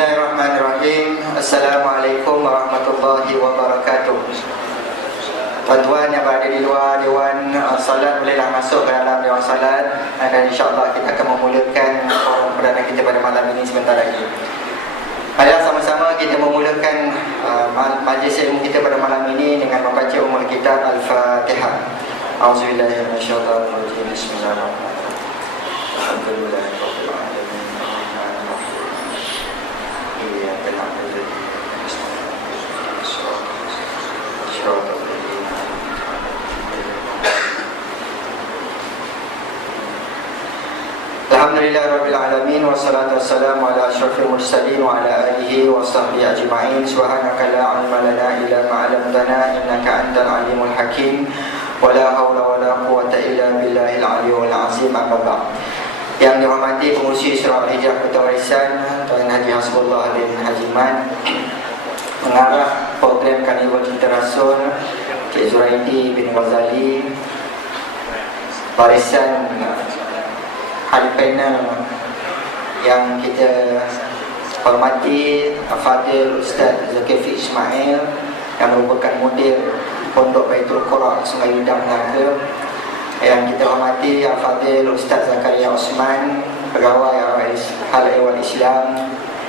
Bismillahirrahmanirrahim. Assalamualaikum warahmatullahi wabarakatuh. Tuan-tuan yang berada di luar Dewan Salat, bolehlah masuk ke dalam Dewan Salat. Dan insyaAllah kita akan memulakan forum perdana kita pada malam ini sebentar lagi. Marilah sama-sama kita memulakan majlis ilmu kita pada malam ini dengan membaca Ummul Kitab Al-Fatihah. A'udzubillahi minasyaitonir rajim. Bismillahirrahmanirrahim. Alhamdulillahirabbil alamin. Alhamdulillahirabbil alamin wassalatu wassalamu ala asyrafil mursalin wa ala alihi wa sahbihi ajma'in. Subhanaka la ilma lana illa ma 'allamtana innaka antal alimul hakim. Wa la haula wa la quwwata illa billahil aliyyil azim. Amma ba'd. Yang dihormati pengurusi Surah Al-Hijrah Kota Warisan Tuan Haji Hasbullah bin Haji Man, pengarah program Karnival Cinta Rasul Cik Zuraidi bin Ghazali, barisan ahli panel yang kita hormati Fadil Ustaz Zulkifli Ismail yang merupakan mudir Pondok Baitul Qura Sungai Udang Melaka, yang kita hormati Fadil Ustaz Zakaria Osman, Pegawai Hal Ehwal Islam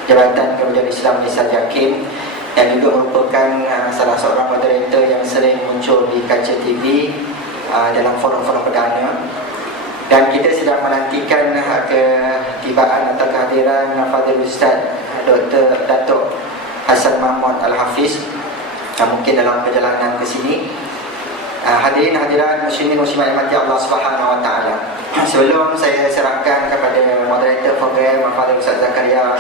Jabatan Kemajuan Islam Desa Jakim, yang juga merupakan salah seorang moderator yang sering muncul di kaca TV dalam forum-forum perdana. Dan kita sedang menantikan ketibaan atau kehadiran Fadil Ustaz Dr. Datuk Hassan Mahmud Al-Hafiz, mungkin dalam perjalanan ke sini. Hadirin hadirat muslimin muslimat yang Allah Subhanahu wa taala. Sebelum saya serahkan kepada moderator program Fadil Ustaz Zakaria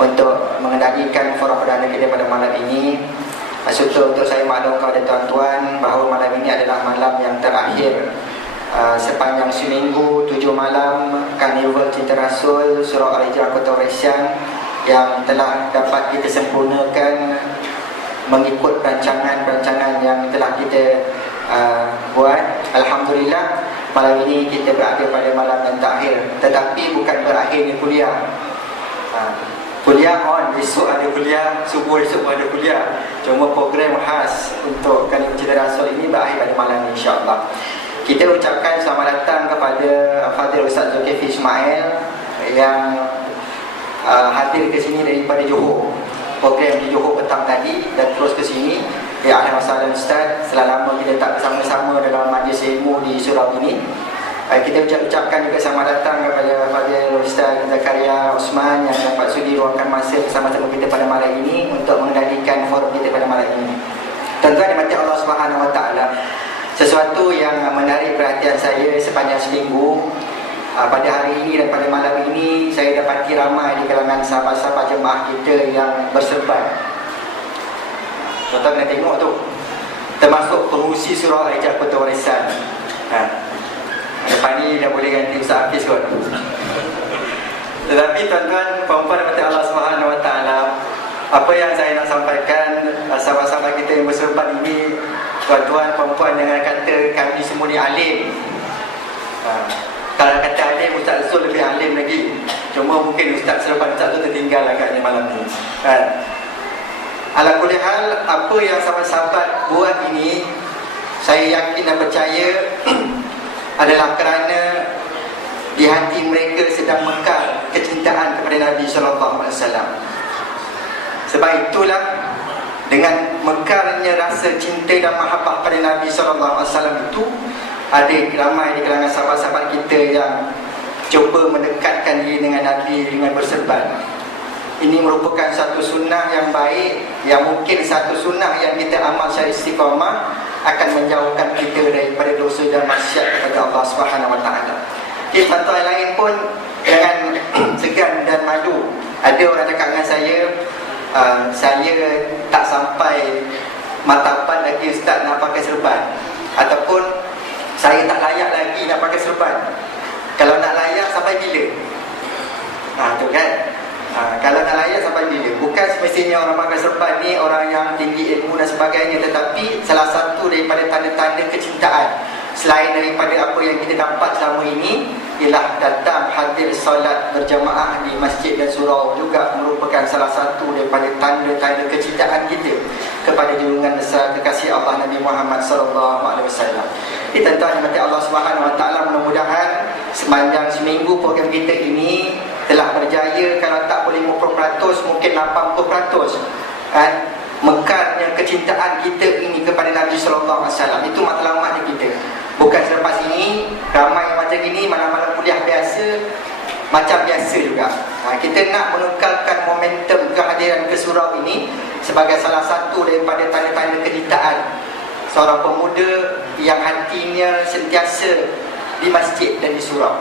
untuk mengendalikan forum perdana kita pada malam ini, untuk saya maklum kepada tuan-tuan bahawa malam ini adalah malam yang terakhir sepanjang seminggu 7 malam Karnival Cinta Rasul Surah Al-Hijrah Kota Warisan yang telah dapat kita sempurnakan mengikut rancangan-rancangan yang telah kita buat. Alhamdulillah, malam ini kita berada pada malam yang terakhir, tetapi bukan berakhirnya kuliah. Kuliah on, besok ada kuliah, subuh esok ada kuliah. Cuma program khas untuk Karnival Cinta Rasul ini berakhir pada malam ini, insyaAllah. Kita ucapkan selamat datang kepada Fadil Ustaz Zulkifli Ismail yang hadir ke sini daripada Johor. Program di Johor petang tadi dan terus ke sini. Ya, ahlan wa sahlan Ustaz. Selama kita tak bersama-sama dalam majlis ilmu di surau ini. Kita ucapkan juga selamat datang kepada Fadil Ustaz Zakaria Osman yang dapat sudi luangkan masa bersama-sama kita pada malam ini untuk mengendalikan forum kita pada malam ini. Tuan-tuan dimati Allah Subhanahu wa taala, sesuatu yang menarik perhatian saya sepanjang seminggu pada hari ini dan pada malam ini, saya dapati ramai di kalangan sahabat-sahabat jemaah kita yang berserban. Tuan-tuan kena tengok tu, termasuk pengurusi Surah Al-Hijrah Kota Warisan. Depan ni dah boleh ganti Ustaz Hafiz kot. Tetapi tuan-tuan, puan-puan dan Allah Subhanahu wa taala, apa yang saya nak sampaikan, sahabat-sahabat kita yang berserban ini, tuan-tuan, puan-puan, jangan kata kami semua ni alim. Kalau kata alim, Ustaz Zul lebih alim lagi. Cuma mungkin Ustaz serban Ustaz Zul tertinggal agaknya malam ni. Ala kulli hal, apa yang sahabat-sahabat buat ini, saya yakin dan percaya adalah kerana di hati mereka sedang mekar kecintaan kepada Nabi SAW. Sebab itulah, dengan mekarnya rasa cinta dan mahabbah pada Nabi SAW itu, ada ramai di kalangan sahabat-sahabat kita yang cuba mendekatkan diri dengan Nabi dengan berserban. Ini merupakan satu sunnah yang baik, yang mungkin satu sunnah yang kita amal secara istiqamah akan menjauhkan kita daripada dosa dan maksiat kepada Allah Subhanahu wa taala. Jadi tuan-tuan lain pun jangan segan dan malu. Ada orang cakap dengan saya tak sampai martabat lagi Ustaz nak pakai serban, ataupun saya tak layak lagi nak pakai serban. Kalau nak layak sampai bila? Tu kan. Kalau nak layak sampai bila? Bukan semestinya orang pakai serban ni orang yang tinggi ilmu dan sebagainya, tetapi salah satu daripada tanda-tanda kecintaan selain daripada apa yang kita dapat selama ini, ialah datang hadir solat berjamaah di masjid dan surau juga merupakan salah satu daripada tanda-tanda kecintaan kita kepada junjungan besar kekasih Allah Nabi Muhammad SAW. Ini tentunya mati Allah Subhanahu Wa Taala, mudah-mudahan sepanjang seminggu program kita ini telah berjaya. Kalau tak boleh 50%, mungkin 80%, kan? Mekarnya kecintaan kita ini kepada Nabi Sallallahu Alaihi Wasallam. Itu matlamatnya kita. Bukan selepas ini ramai macam ini, malam-malam kuliah biasa macam biasa juga. Kita nak menekalkan momentum kehadiran ke surau ini sebagai salah satu daripada tanda-tanda kecintaan seorang pemuda yang hatinya sentiasa di masjid dan di surau.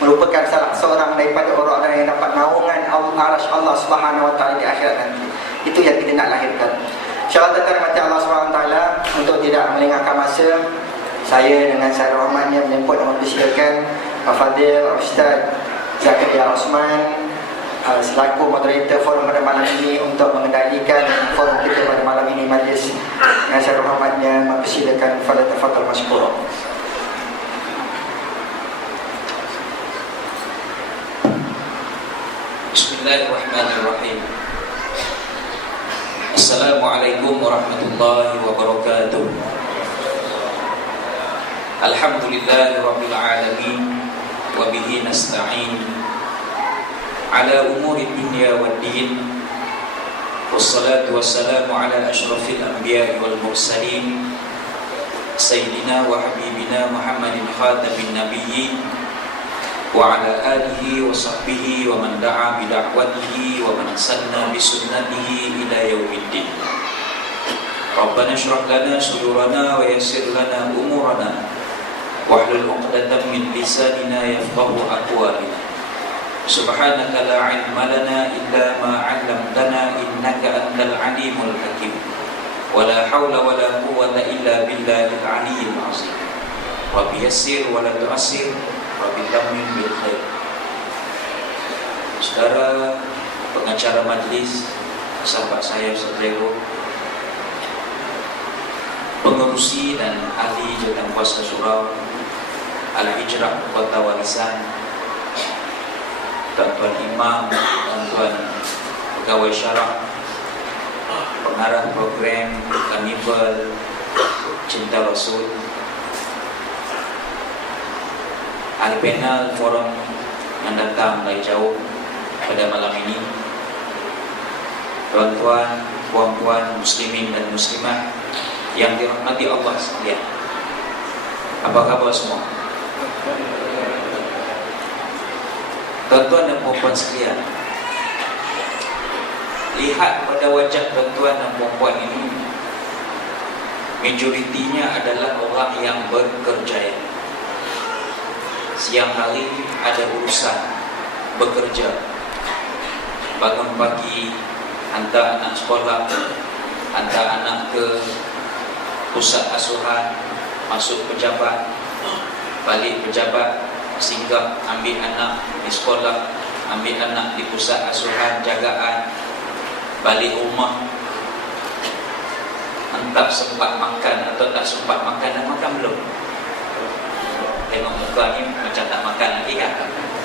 Merupakan salah seorang daripada orang-orang yang dapat naungan Arasy Allah Subhanahu Wa Taala di akhirat nanti. Itu yang kita nak lahirkan. InsyaAllah tuan-tuan mati Allah Subhanahu Wa Taala, untuk tidak melengahkan masa, saya dengan saya rahmatnya menyebut dan mempersilakan Al-Fadhil Ustaz Zakaria Osman selaku moderator forum pada malam ini untuk mengendalikan forum kita pada malam ini majlis. Dengan saya rahmatnya mempersilakan Fadhil Masykur. Bismillahirrahmanirrahim. Assalamualaikum warahmatullahi wabarakatuh. Alhamdulillahirabbil alamin wa bihi nasta'in ala umuri dunya waddin. Wassalatu wassalamu ala asyrafil anbiya'i wal mursalin sayyidina wa habibina Muhammadin khatamin nabiyyin wa ala alihi wa sahbihi wa man da'a bi da'watihi wa man sanna bi sunnatihi ila yaumiddin. Rabbana shrah lana sudurana wa yassir lana umurana wahlul 'uqdatam min lisanina yafqahu aqwalana. Subhanaka la 'ilma lana illa ma 'allamtana innaka antal 'alimul hakim. Wa la haula wa la quwwata illa billahil 'aliyyil 'azim. Rabbi yassir wa la tu'assir. Wabillahi bil khair. Saudara pengacara majlis, sahabat saya Ustaz Lego, pengerusi dan ahli jawatankuasa surau Al-Hijrah Kota Warisan, tuan-tuan imam, tuan-tuan pegawai syarah, pengarah program Karnival Cinta Rasul, ahli panel forum yang datang dari jauh pada malam ini, tuan-tuan, puan-puan, muslimin dan muslimat yang dirahmati Allah sekalian. Apa khabar semua? Tuan-tuan dan puan-puan sekalian, lihat pada wajah tuan-tuan dan puan-puan ini, majoritinya adalah orang yang bekerja. Siang hari ada urusan bekerja, bangun pagi, hantar anak sekolah, hantar anak ke pusat asuhan, masuk pejabat, balik pejabat, singgah ambil anak di sekolah, ambil anak di pusat asuhan jagaan, balik rumah. Entah sempat makan atau tak sempat makan. Dah makan belum? Tengok muka ni macam tak makan lagi kan?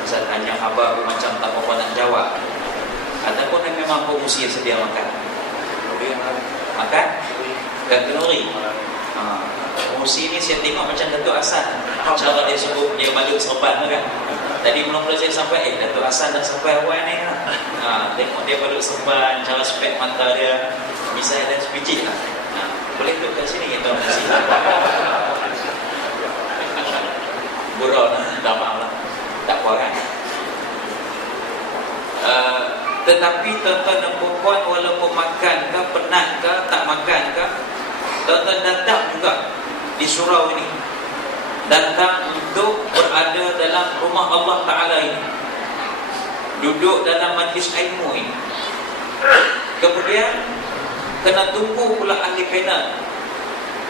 Saya tanya khabar macam tak apa nak jawab. Ataupun memang promosi sedia makan? Makan? Kenduri. Promosi ni saya tengok macam Datuk Hasan, cara dia suruh dia balik serban kan. Tadi mula-mula saya sampai, Datuk Hasan dah sampai awal ni lah. Tengok dia balik serban, cara spek mata dia, misalnya dan sepijik lah. Boleh duduk kat sini kita mesti. Burau lah, dah maaf lah. Tak apa kan. Tetapi tuan-tuan dan puan-puan, walaupun makan ke, penat ke, tak makan ke, tuan-tuan datang juga di surau ini, datang untuk berada dalam rumah Allah Ta'ala ini, duduk dalam majlis ilmu ini. Kemudian kena tunggu pula ahli panel.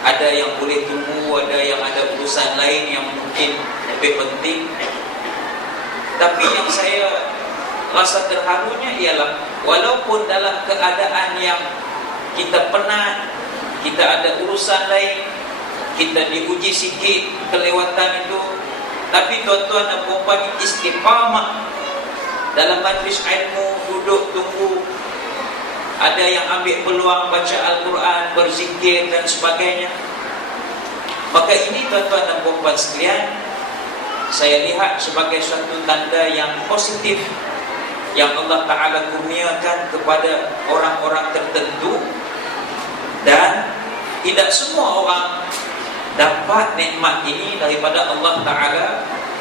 Ada yang boleh tunggu, ada yang ada urusan lain yang mungkin lebih penting. Tapi yang saya rasa terharunya ialah walaupun dalam keadaan yang kita penat, kita ada urusan lain, kita diuji sikit kelewatan itu, tapi tuan-tuan dan puan-puan istiqamah dalam majlis ilmu, duduk tunggu, ada yang ambil peluang baca Al-Quran, berzikir dan sebagainya. Maka ini tuan-tuan dan puan-puan sekalian, saya lihat sebagai suatu tanda yang positif yang Allah Ta'ala kurniakan kepada orang-orang tertentu, dan tidak semua orang dapat nikmat ini daripada Allah Ta'ala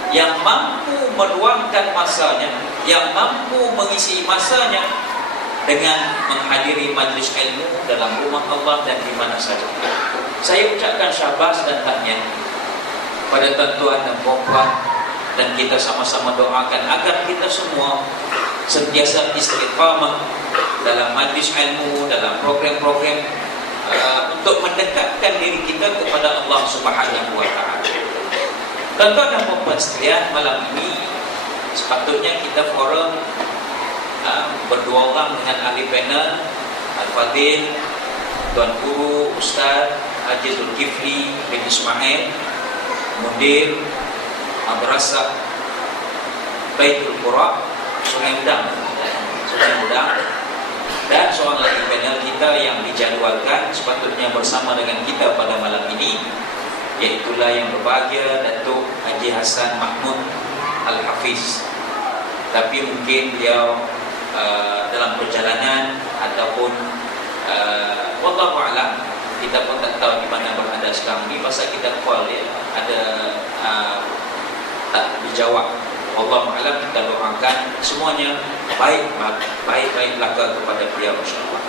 yang mampu meluangkan masanya, yang mampu mengisi masanya dengan menghadiri majlis ilmu dalam rumah Allah dan di mana saja. Saya ucapkan syabas dan tahniah pada tuan-tuan dan puan-puan, dan kita sama-sama doakan agar kita semua sentiasa istiqamah dalam majlis ilmu, dalam program-program untuk mendekatkan diri kita kepada Allah Subhanahu wa Ta'ala. Tuan-tuan dan puan-puan sekalian, malam ini sepatutnya kita forum berdua orang dengan ahli panel, Al-Fadhil, Tuan Guru Ustaz Haji Zulkifli bin Ismail, Mudir Madrasah Baitul Qura Sungai Udang, dan seorang lagi panel kita yang dijadwalkan sepatutnya bersama dengan kita pada malam ini, iaitulah yang berbahagia Datuk Haji Hassan Mahmud Al-Hafiz. Tapi mungkin beliau dalam perjalanan ataupun wallahu a'lam, kita pun tak tahu di mana berada sekarang ni. Pasal kita call dia ada tak dijawab. Allah a'lam, kita doakan semuanya baik belaka kepada beliau insya-Allah.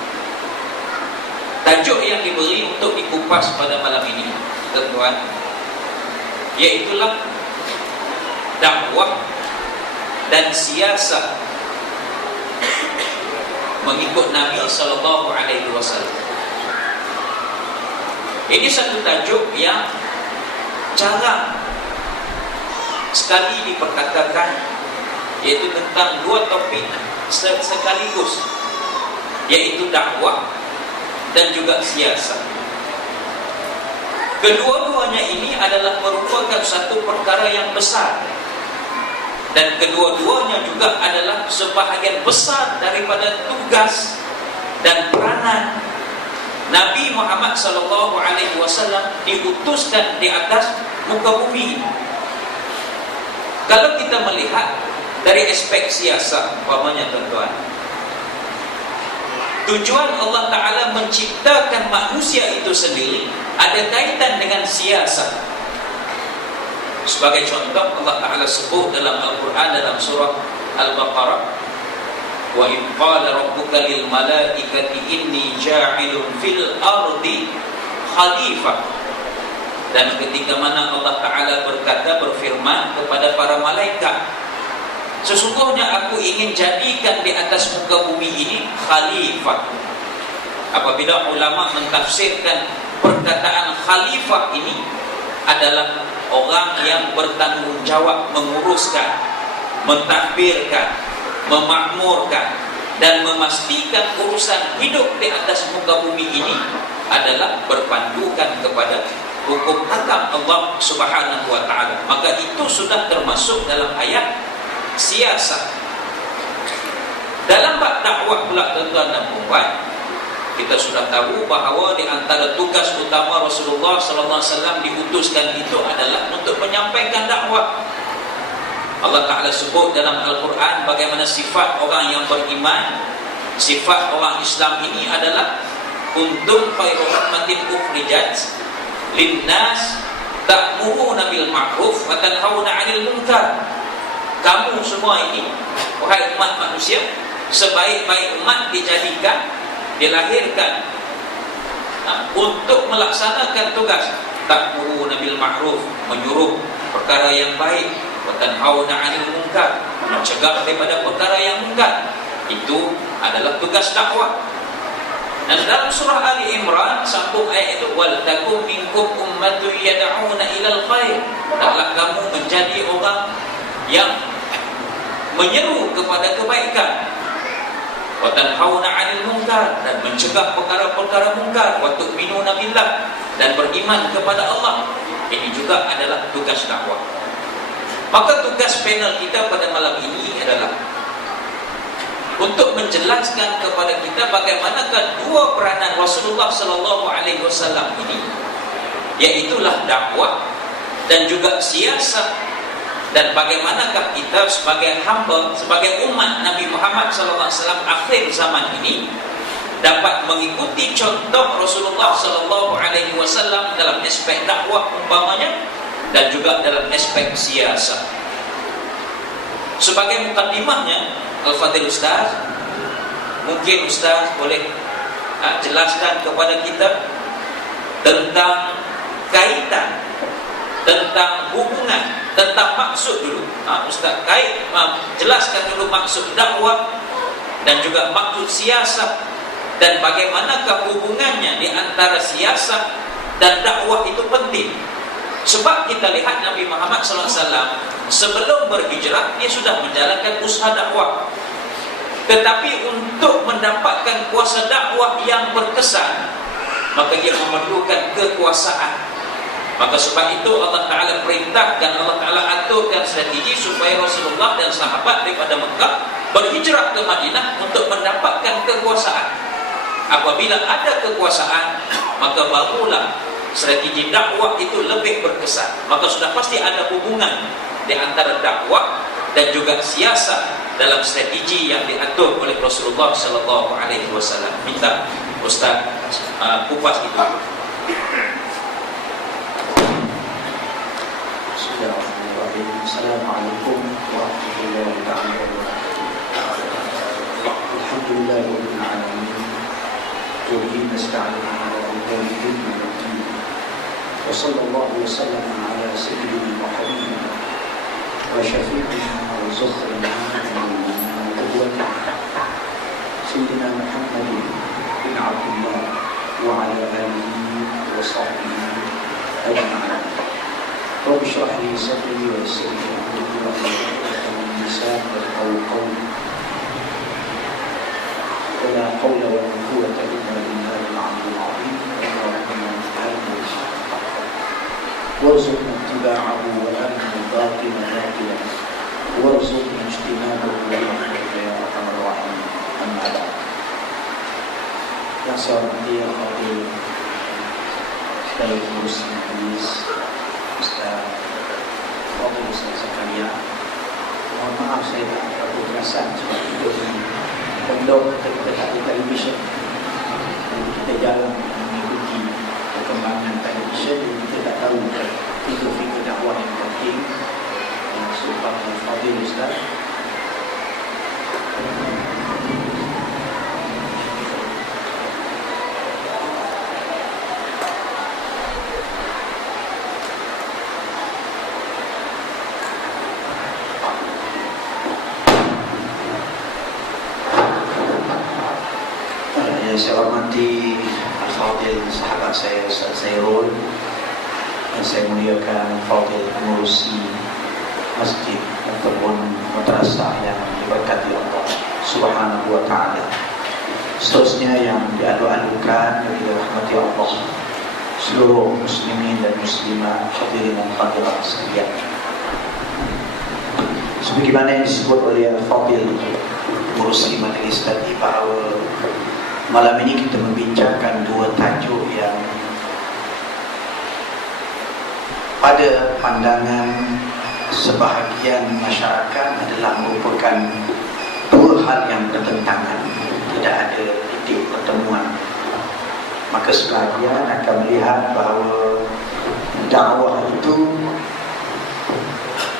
Tajuk yang diberi untuk dikupas pada malam ini, tuan-tuan, iaitulah dakwah dan siasat mengikut Nabi sallallahu alaihi wasallam. Ini satu tajuk yang jarang sekali diperkatakan, iaitu tentang dua topik sekaligus, iaitu dakwah dan juga siasat. Kedua-duanya ini adalah merupakan satu perkara yang besar, dan kedua-duanya juga adalah sebahagian besar daripada tugas dan peranan Nabi Muhammad SAW diutuskan di atas muka bumi. Kalau kita melihat dari aspek siasat, umpamanya tuan-tuan, tujuan Allah Ta'ala menciptakan manusia itu sendiri ada kaitan dengan siasat. Sebagai contoh, Allah Ta'ala sebut dalam Al-Quran dalam surah Al-Baqarah, wa in qala rabbuka lil malaikati inni ja'ilun fil ardi khalifah. Dan ketika mana Allah Ta'ala berfirman kepada para malaikat, sesungguhnya aku ingin jadikan di atas muka bumi ini khalifah. Apabila ulama mentafsirkan perkataan khalifah ini adalah orang yang bertanggungjawab menguruskan, mentadbirkan, memakmurkan dan memastikan urusan hidup di atas muka bumi ini adalah berpandukan kepada hukum hakam Allah Subhanahu wa Ta'ala. Maka itu sudah termasuk dalam ayat siasat. Dalam bab dakwah pula tuan-tuan dan puan, kita sudah tahu bahawa di antara tugas utama Rasulullah sallallahu alaihi wasallam diutuskan itu adalah untuk menyampaikan dakwah. Allah Ta'ala sebut dalam Al-Quran bagaimana sifat orang yang beriman, sifat orang Islam ini adalah kuntum khairu ummatin ukhrijat linnas ta'muruna bil ma'ruf wa tanhauna 'anil munkar. Kamu semua ini, wahai umat manusia, sebaik-baik umat dijadikan, dilahirkan untuk melaksanakan tugas ta'muruna bil ma'ruf, menyuruh perkara yang baik, wa tanhauna 'anil munkar, mencegah daripada perkara yang munkar. Itu adalah tugas dakwah. Dan dalam surah Ali Imran sambung ayat itu, wal takum minkum ummatun yad'una ilal khair. Hendaklah kamu menjadi orang yang menyeru kepada kebaikan. wa tanhauna 'anil munkar, dan mencegah perkara-perkara munkar, wa tu'minuna billah, dan beriman kepada Allah. Ini juga adalah tugas dakwah. Maka tugas panel kita pada malam ini adalah untuk menjelaskan kepada kita bagaimanakah dua peranan Rasulullah sallallahu alaihi wasallam ini, yaitulah dakwah dan juga siasat, dan bagaimanakah kita sebagai hamba, sebagai umat Nabi Muhammad sallallahu alaihi wasallam akhir zaman ini dapat mengikuti contoh Rasulullah sallallahu alaihi wasallam dalam aspek dakwah umpamanya, dan juga dalam aspek siasat. Sebagai mukadimahnya, Al-Fadhil Ustaz, mungkin Ustaz boleh jelaskan kepada kita tentang kaitan, tentang hubungan, tentang maksud dulu. Ustaz jelaskan dulu maksud dakwah dan juga maksud siasat, dan bagaimanakah hubungannya di antara siasat dan dakwah itu penting. Sebab kita lihat Nabi Muhammad SAW sebelum berhijrah, dia sudah menjalankan usaha dakwah. Tetapi untuk mendapatkan kuasa dakwah yang berkesan, maka dia memerlukan kekuasaan. Maka sebab itu Allah Ta'ala perintahkan, Allah Ta'ala aturkan strategi supaya Rasulullah dan sahabat daripada Mekah berhijrah ke Madinah untuk mendapatkan kekuasaan. Apabila ada kekuasaan, maka barulah strategi dakwah itu lebih berkesan. Maka sudah pasti ada hubungan di antara dakwah dan juga siasat dalam strategi yang diatur oleh Rasulullah sallallahu alaihi wasallam. Minta Ustaz kupas itu. Assalamualaikum warahmatullahi wabarakatuh. Alhamdulillahirabbil alamin. Wa bihi nasta'inu ala umuri dunya wad din. Wa sallallahu wa sallama ala sayyidina Muhammadin wa syafi'ina wa zukhrina wa qudwatina sayyidina Muhammadin bin Abdullah wa ala alihi wa sahbihi ajma'in. Rabbi shrah li sadri wa yassir li amri wa hlul 'uqdatam min lisani yafqahu qawli. Wa la hawla wa la quwwata illa billahil 'aliyyil 'azim. Allahumma ij'alna warzuqna ittiba'ahu wa arina al-batila batilan warzuqna ijtinabahu wa rahmatuka ya arhamar rahimin. Amma ba'd. Yang saya hormati al-Fadhil sekali pengurus majelis, Ustaz Fadhil Ustaz sekalian, mohon maaf saya tak berapa perasan sebab kita di pondok kita tak ada televisyen, kita jalan mengikuti perkembangan televisyen, dan kita tak tahu figur-figur dakwah yang penting sebab Fadhil Ustaz. Saya hormati Al-Fadhil sahabat saya Ustaz Zairul, dan saya muliakan Fadhil pengurusi masjid ataupun madrasah yang diberkati Allah Subhanahu wa ta'ala. Seterusnya yang diadu-adukan dan dirahmati Allah seluruh muslimin dan muslimah, hadirin dan hadirat sekalian. Sebagaimana yang disebut oleh Al-Fadhil pengurusi majlis tadi, bahawa malam ini kita membincangkan dua tajuk yang pada pandangan sebahagian masyarakat adalah merupakan dua hal yang bertentangan, tidak ada titik pertemuan. Maka sebahagian akan melihat bahawa dakwah itu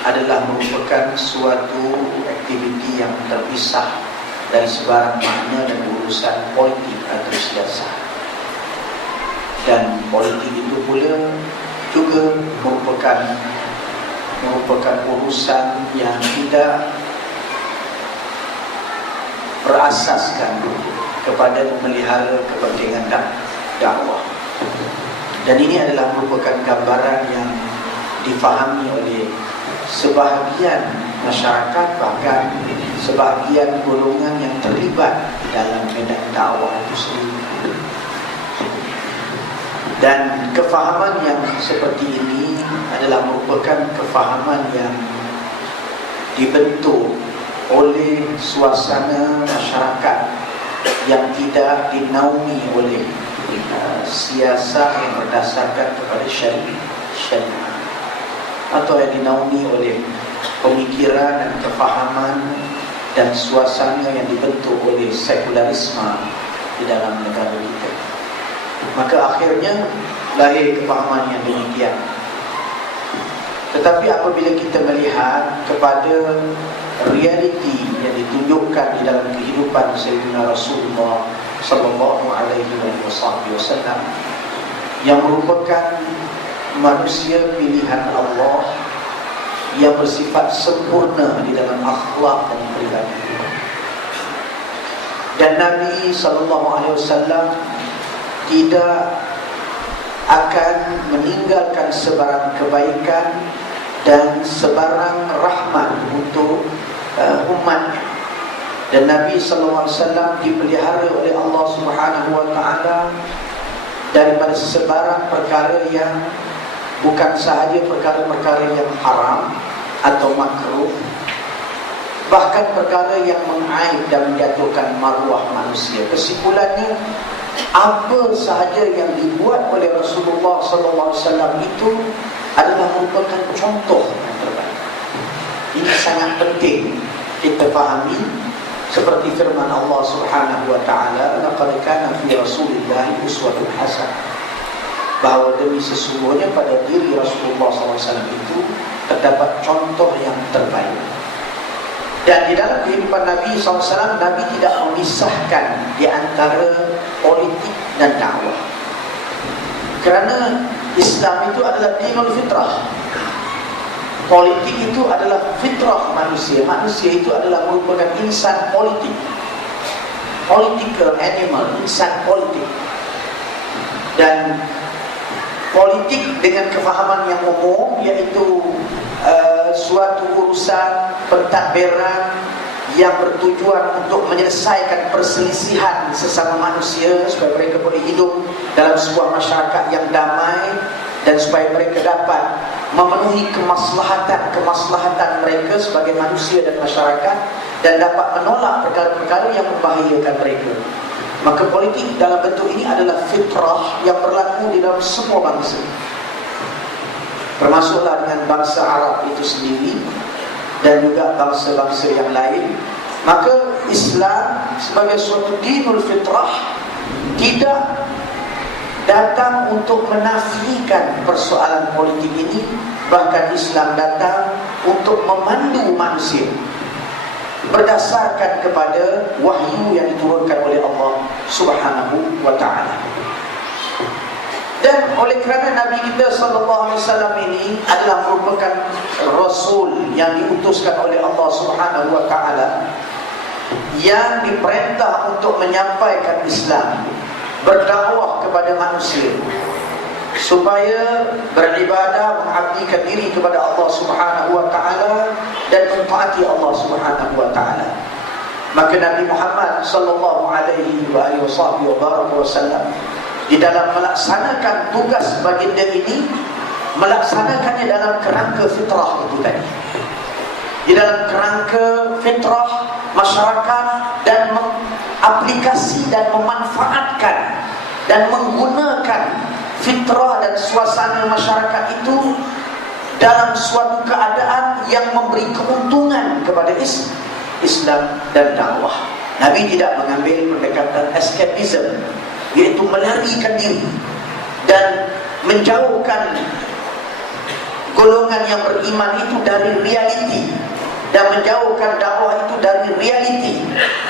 adalah merupakan suatu aktiviti yang terpisah dari sebarang makna dan urusan politik atau siasat. Dan politik itu pula juga merupakan urusan yang tidak berasaskan kepada memelihara kepentingan dakwah. Dan ini adalah merupakan gambaran yang difahami oleh sebahagian masyarakat, bahkan sebahagian golongan yang terlibat di dalam medan dakwah itu sendiri. Dan kefahaman yang seperti ini adalah merupakan kefahaman yang dibentuk oleh suasana masyarakat yang tidak dinaungi oleh siasat yang berdasarkan kepada syariah, atau yang dinaungi oleh pemikiran dan kefahaman dan suasana yang dibentuk oleh sekularisme di dalam negara kita. Maka akhirnya lahir kefahaman yang demikian. Tetapi apabila kita melihat kepada realiti yang ditunjukkan di dalam kehidupan Sayyidina Rasulullah sallallahu alaihi wasallam, yang merupakan manusia pilihan Allah yang bersifat sempurna di dalam akhlak dan perilaku. Dan Nabi sallallahu alaihi wasallam tidak akan meninggalkan sebarang kebaikan dan sebarang rahmat untuk umatnya. Dan Nabi sallallahu alaihi wasallam dipelihara oleh Allah Subhanahu wa taala daripada sebarang perkara yang bukan sahaja perkara-perkara yang haram atau makruh, bahkan perkara yang mengaib dan menjatuhkan maruah manusia. Kesimpulannya, apa sahaja yang dibuat oleh Rasulullah sallallahu alaihi wasallam itu adalah merupakan contoh yang terbaik. Ini sangat penting kita fahami, seperti firman Allah Subhanahu wa taala, laqad kana fi Rasulillahi uswatun hasanah, bahawa demi sesungguhnya pada diri Rasulullah SAW itu terdapat contoh yang terbaik. Dan di dalam kehidupan Nabi SAW, Nabi tidak memisahkan di antara politik dan dakwah, kerana Islam itu adalah dinul fitrah. Politik itu adalah fitrah manusia. Manusia itu adalah merupakan insan politik, political animal, insan politik. Dan politik dengan kefahaman yang umum, iaitu suatu urusan pentadbiran yang bertujuan untuk menyelesaikan perselisihan sesama manusia supaya mereka boleh hidup dalam sebuah masyarakat yang damai, dan supaya mereka dapat memenuhi kemaslahatan mereka sebagai manusia dan masyarakat, dan dapat menolak perkara-perkara yang membahayakan mereka. Maka politik dalam bentuk ini adalah fitrah yang berlaku di dalam semua bangsa, termasuklah dengan bangsa Arab itu sendiri dan juga bangsa-bangsa yang lain. Maka Islam sebagai suatu dinul fitrah tidak datang untuk menafikan persoalan politik ini, bahkan Islam datang untuk memandu manusia berdasarkan kepada wahyu yang diturunkan oleh Allah Subhanahu wa taala. Dan oleh kerana Nabi kita sallallahu alaihi wasallam ini adalah merupakan rasul yang diutuskan oleh Allah Subhanahu wa taala, yang diperintah untuk menyampaikan Islam, berdakwah kepada manusia supaya beribadah, mengabdikan diri kepada Allah Subhanahu wa taala dan mentaati Allah Subhanahu wa taala. Maka Nabi Muhammad sallallahu alaihi wasallam di dalam melaksanakan tugas baginda ini, melaksanakannya dalam kerangka fitrah itu tadi, di dalam kerangka fitrah masyarakat, dan mengaplikasi dan memanfaatkan dan menggunakan fitrah dan suasana masyarakat itu dalam suatu keadaan yang memberi keuntungan kepada Islam dan dakwah. Nabi tidak mengambil pendekatan escapism, iaitu melarikan diri dan menjauhkan golongan yang beriman itu dari realiti, dan menjauhkan dakwah itu dari realiti.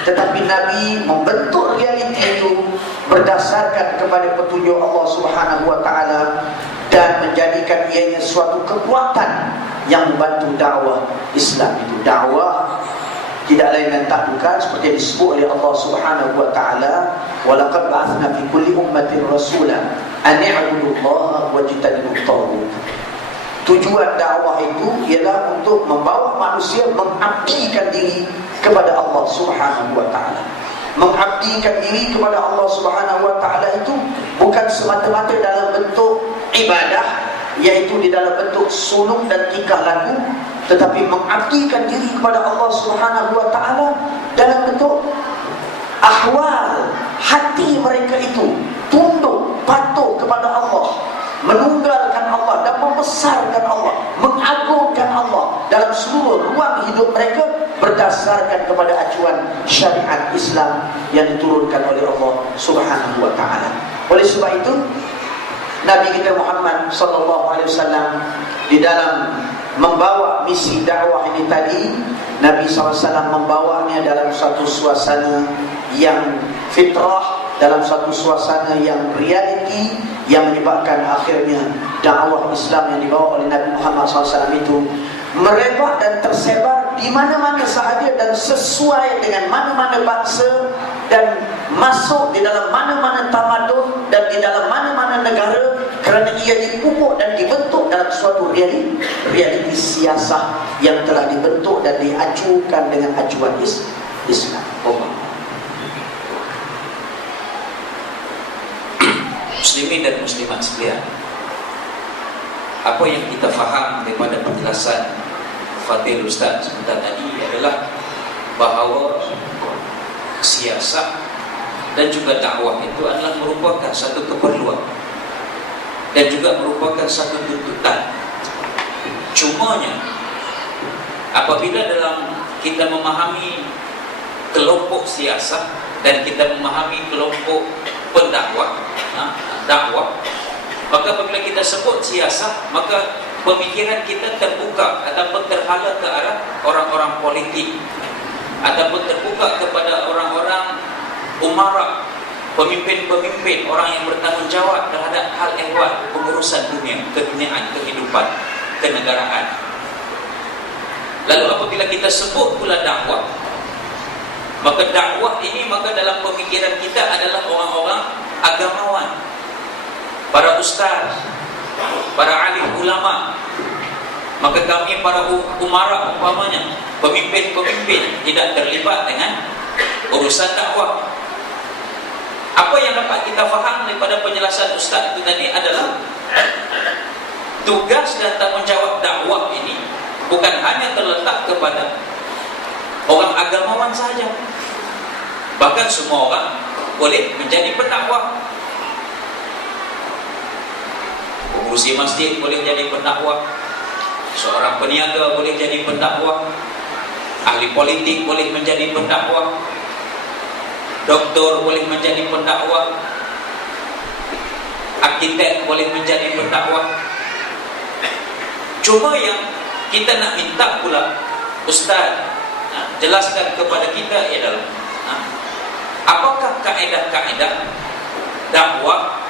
Tetapi Nabi membentuk realiti itu berdasarkan kepada petunjuk Allah Subhanahu wa taala, dan menjadikan ianya suatu kekuatan yang membantu dakwah Islam itu. Dakwah tidak lain dan tak bukan seperti yang disebut oleh Allah Subhanahu wa taala, wa laqad ba'athna fi kulli ummatin rasulan an i'budullaha wajtanibut taghut. Tujuan dakwah itu ialah untuk membawa manusia mengabdikan diri kepada Allah Subhanahu wa ta'ala. Mengabdikan diri kepada Allah Subhanahu wa ta'ala itu bukan semata-mata dalam bentuk ibadah, yaitu di dalam bentuk suluk dan tingkah laku, tetapi mengabdikan diri kepada Allah Subhanahu wa ta'ala dalam bentuk ahwal. Hati mereka itu tunduk patuh kepada Allah, menunggalkan Allah dan membesarkan Allah, mengagungkan Allah dalam seluruh ruang hidup mereka berdasarkan kepada acuan syariat Islam yang diturunkan oleh Allah Subhanahu wa ta'ala. Oleh sebab itu Nabi kita Muhammad sallallahu alaihi wasallam di dalam membawa misi dakwah ini tadi, Nabi SAW membawanya dalam satu suasana yang fitrah, dalam satu suasana yang reality, yang menyebabkan akhirnya dakwah Islam yang dibawa oleh Nabi Muhammad SAW itu merebak dan tersebar di mana-mana sahaja dan sesuai dengan mana-mana bangsa, dan masuk di dalam mana-mana tamadun dan di dalam mana-mana negara, kerana ia dipupuk dan dibentuk dalam suatu realiti siasah yang telah dibentuk dan diajukan dengan acuan Islam. Muslimin dan muslimat sekalian, apa yang kita faham daripada penjelasan Fadil Ustaz sebentar tadi adalah bahawa siasat dan juga dakwah itu adalah merupakan satu keperluan dan juga merupakan satu tuntutan. Cumanya apabila dalam kita memahami kelompok siasat dan kita memahami kelompok pendakwah, dakwah, maka apabila kita sebut siasat, maka pemikiran kita terbuka ataupun terhala ke arah orang-orang politik, ataupun terbuka kepada orang-orang umara, pemimpin-pemimpin, orang yang bertanggungjawab terhadap hal ehwal pengurusan dunia, keduniaan, kehidupan, kenegaraan. Lalu apabila kita sebut pula dakwah, maka dakwah ini maka dalam pemikiran kita adalah orang-orang agamawan, para ustaz, para alim ulama. Maka kami para umara umpamanya, pemimpin-pemimpin, tidak terlibat dengan urusan dakwah. Apa yang dapat kita faham daripada penjelasan ustaz itu tadi adalah tugas dan tanggungjawab dakwah ini bukan hanya terletak kepada orang agamawan saja, bahkan semua orang boleh menjadi pendakwah. Pengurusi masjid boleh jadi pendakwah, seorang peniaga boleh jadi pendakwah, ahli politik boleh menjadi pendakwah, doktor boleh menjadi pendakwah, arkitek boleh menjadi pendakwah. Cuma yang kita nak minta pula ustaz jelaskan kepada kita ialah apakah kaedah-kaedah dakwah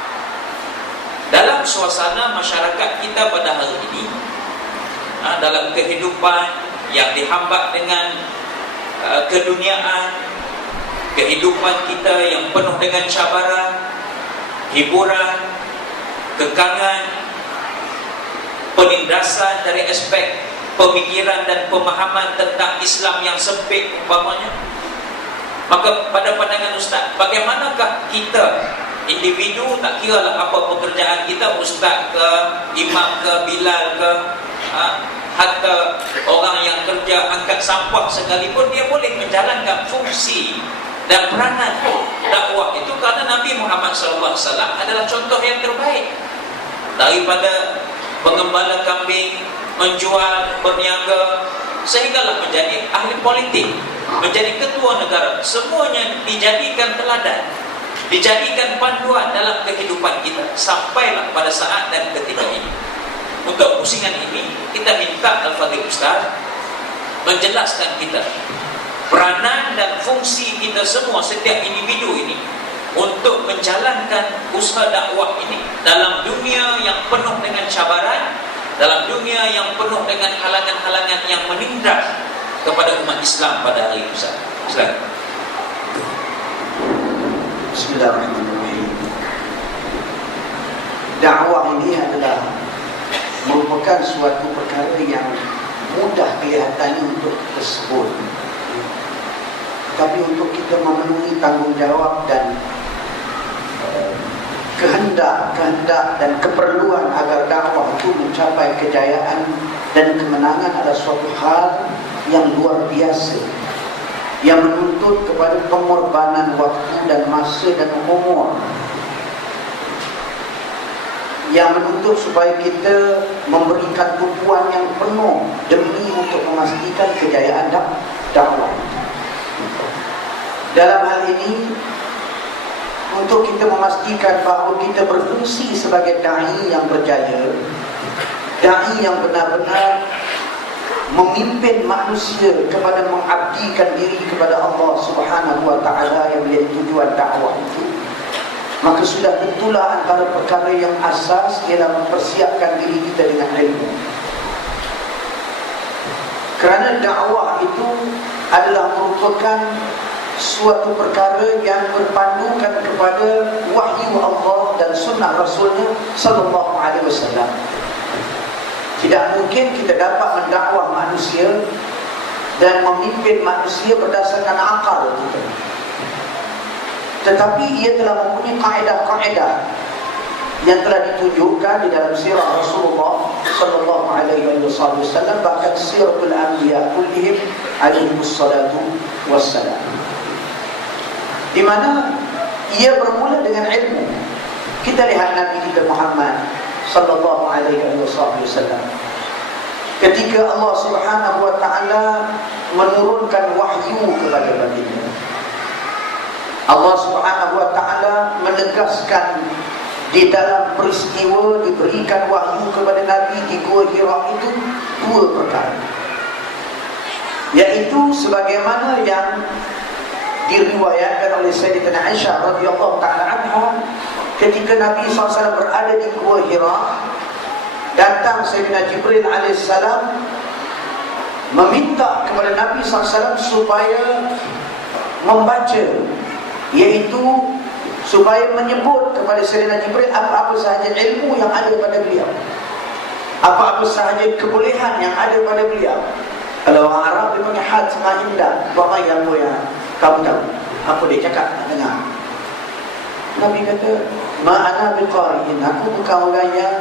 dalam suasana masyarakat kita pada hari ini, dalam kehidupan yang dihambat dengan keduniaan, kehidupan kita yang penuh dengan cabaran, hiburan, kekangan, penindasan dari aspek pemikiran dan pemahaman tentang Islam yang sempit umpamanya. Maka pada pandangan ustaz, bagaimanakah kita individu, tak kira lah apa pekerjaan kita, ustaz ke, imam ke, bilal ke, hatta orang yang kerja angkat sampah sekalipun, dia boleh menjalankan fungsi dan peranan dakwah itu, kerana Nabi Muhammad SAW adalah contoh yang terbaik. Daripada pengembala kambing, menjual, berniaga, sehinggalah menjadi ahli politik, menjadi ketua negara, semuanya dijadikan teladan, dijadikan panduan dalam kehidupan kita sampailah pada saat dan ketika ini. Untuk pusingan ini kita minta Al-Fadhil Ustaz menjelaskan kita peranan dan fungsi kita semua, setiap individu ini, untuk menjalankan usaha dakwah ini dalam dunia yang penuh dengan cabaran, dalam dunia yang penuh dengan halangan-halangan yang menindas kepada umat Islam pada hari ini. Silakan. Bismillahirrahmanirrahim. Dakwah ini adalah merupakan suatu perkara yang mudah kelihatannya untuk tersebut. tapi untuk kita memenuhi tanggungjawab dan kehendak dan keperluan agar dakwah itu mencapai kejayaan dan kemenangan adalah suatu hal yang luar biasa, yang menuntut kepada pengorbanan waktu dan masa dan umur, yang menuntut supaya kita memberikan tumpuan yang penuh demi untuk memastikan kejayaan dakwah. Dalam hal ini, untuk kita memastikan bahawa kita berfungsi sebagai da'i yang berjaya, da'i yang benar-benar memimpin manusia kepada mengabdikan diri kepada Allah Subhanahu wa ta'ala yang menjadi tujuan dakwah itu, maka sudah tentulah antara perkara yang asas ialah mempersiapkan diri kita dengan ilmu. Kerana dakwah itu adalah merupakan suatu perkara yang berpandukan kepada wahyu Allah dan sunnah Rasulnya sallallahu alaihi wasallam. Tidak mungkin kita dapat mendakwah manusia dan memimpin manusia berdasarkan akal kita. Tetapi ia telah mempunyai kaedah-kaedah yang telah ditunjukkan di dalam sirah Rasulullah sallallahu alaihi wasallam, bahkan siratul anbiya kullihim alaihi wassalatu wassalam, di mana ia bermula dengan ilmu. Kita lihat Nabi kita Muhammad sallallahu alaihi wasallam, ketika Allah Subhanahu wa taala menurunkan wahyu kepada baginda, Allah Subhanahu wa taala menegaskan di dalam peristiwa diberikan wahyu kepada Nabi di Gua Hira itu dua perkara, yaitu sebagaimana yang diriwayatkan oleh Sayyidatina Aisyah radhiyallahu taala anha, ketika Nabi SAW berada di Gua Hira, datang Sayyidina Jibril alaihissalam meminta kepada Nabi SAW supaya membaca, iaitu supaya menyebut kepada Sayyidina Jibril apa-apa sahaja ilmu yang ada pada beliau, apa-apa sahaja kebolehan yang ada pada beliau. Kalau orang Arab dia panggil had sama indah, apa yang kamu tahu, apa dia cakap, nak dengar. Nabi kata, ma'ana biqari'in, aku bukan orang yang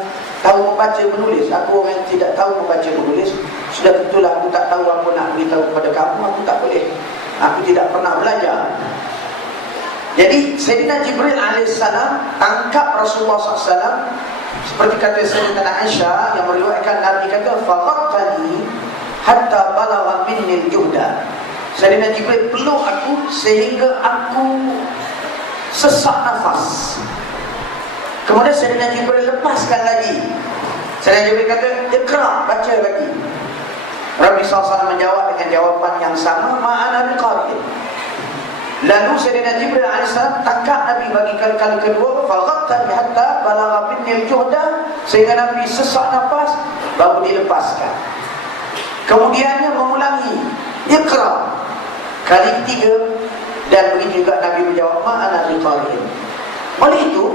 tahu membaca menulis, aku orang yang tidak tahu membaca menulis. Sudah tentulah aku tak tahu apa nak beritahu kepada kamu, aku tak boleh, aku tidak pernah belajar. Jadi Sayyidina Jibril alaihissalam tangkap Rasulullah SAW, seperti kata Sayyidina Aisyah yang meriwayatkan, Nabi kata, faqattani hatta balagha minni al-juhda. Sayyidina Jibril peluk aku sehingga aku sesak nafas. Kemudian Sayyidina Jibril lepaskan lagi. Sayyidina Jibril kata, iqra, baca lagi. Nabi SAW menjawab dengan jawapan yang sama, ma'ana biqari'. Lalu Sayyidina Jibril AS tangkap Nabi bagi kali kedua, faghattani hatta balagha minni al-juhda, sehingga Nabi sesak nafas, baru dilepaskan. Kemudiannya mengulangi, iqra, kali ketiga, dan begitu juga Nabi menjawab, ma'ana biqari'. Oleh itu,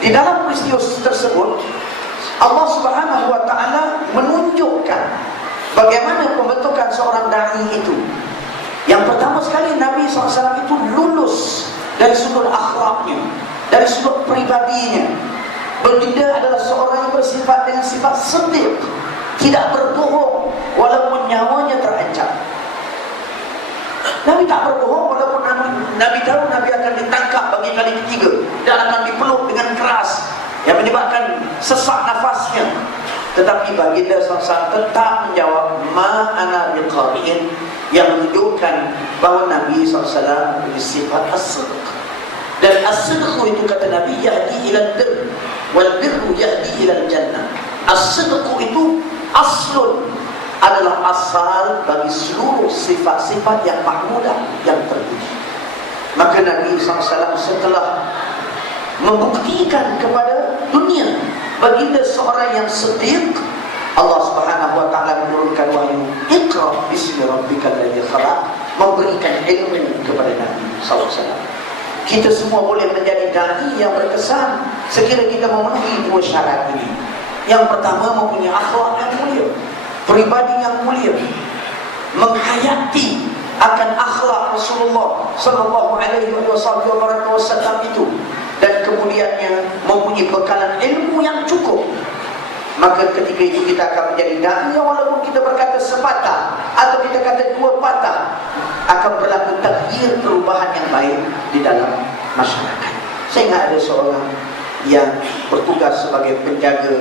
di dalam peristiwa tersebut, Allah Subhanahu wa taala menunjukkan bagaimana pembentukan seorang dai itu. Yang pertama sekali, Nabi SAW itu lulus dari sudut akhlaknya, dari sudut pribadinya. Baginda adalah seorang yang bersifat dengan sifat siddiq, tidak berbohong walaupun nyawanya terancam. Nabi tak berbohong walaupun Nabi tahu Nabi akan ditangkap bagi kali ketiga dan akan dipeluk dengan keras yang menyebabkan sesak nafasnya. Tetapi baginda SAW tetap menjawab, ma'ana biqari'in, yang menunjukkan bahawa Nabi SAW bersifat as-sidq. Dan as-sidq itu kata Nabi, yahdi ilal birr, wal birru yahdi ilal jannah. As-sidq itu aslun, adalah asal bagi seluruh sifat-sifat yang mahmudah, yang terpuji. Maka Nabi SAW setelah membuktikan kepada dunia baginda seorang yang siddiq, Allah Subhanahu wa taala menurunkan wahyu, iqra bismi rabbikal ladzi khalaq, memberikan ilmu kepada Nabi SAW. Kita semua boleh menjadi dai yang berkesan sekiranya kita memenuhi dua syarat ini. Yang pertama, mempunyai akhlak yang mulia, pribadi yang mulia, menghayati akan akhlak Rasulullah sallallahu alaihi wasallam itu, dan kemudiannya mempunyai bekalan ilmu yang cukup, maka ketika itu kita akan menjadi dai. Walaupun kita berkata sepatah atau kita kata dua patah, akan berlaku takdir perubahan yang baik di dalam masyarakat. Saya ingat ada seorang yang bertugas sebagai penjara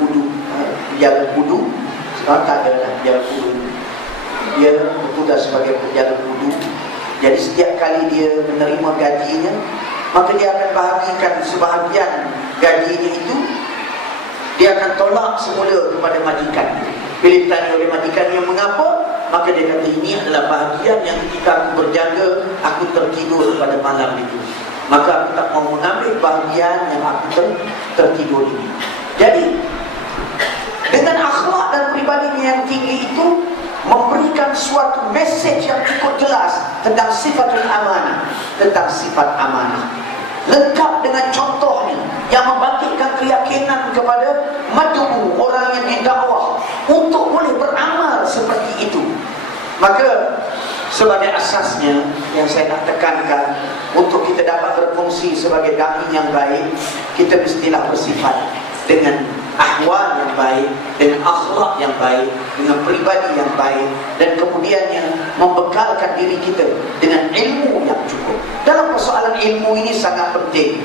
wudu. Sekarang tak ada dah penjara wudu. Dia bertugas sebagai penjara wudu. Jadi setiap kali dia menerima gajinya, maka dia akan bahagikan sebahagian gajinya itu, dia akan tolak semula kepada majikan. Bila ditanya oleh majikannya mengapa, maka dia kata, ini adalah bahagian yang ketika aku berjaga, aku tertidur pada malam itu, maka aku tak mau mengambil bahagian yang aku tertidur ini. Jadi dengan akhlak dan pribadinya yang tinggi itu, memberikan suatu mesej yang cukup jelas tentang sifatul amanah, tentang sifat amanah, lengkap dengan contohnya yang membangkitkan keyakinan kepada mad'u, orang yang didakwah, untuk boleh beramal seperti itu. Maka sebagai asasnya yang saya nak tekankan, untuk kita dapat berfungsi sebagai dai yang baik, kita mestilah bersifat dengan ahwal yang baik, dengan akhlak yang baik, dengan pribadi yang baik, dan kemudiannya membekalkan diri kita dengan ilmu yang cukup. Dalam persoalan ilmu ini sangat penting.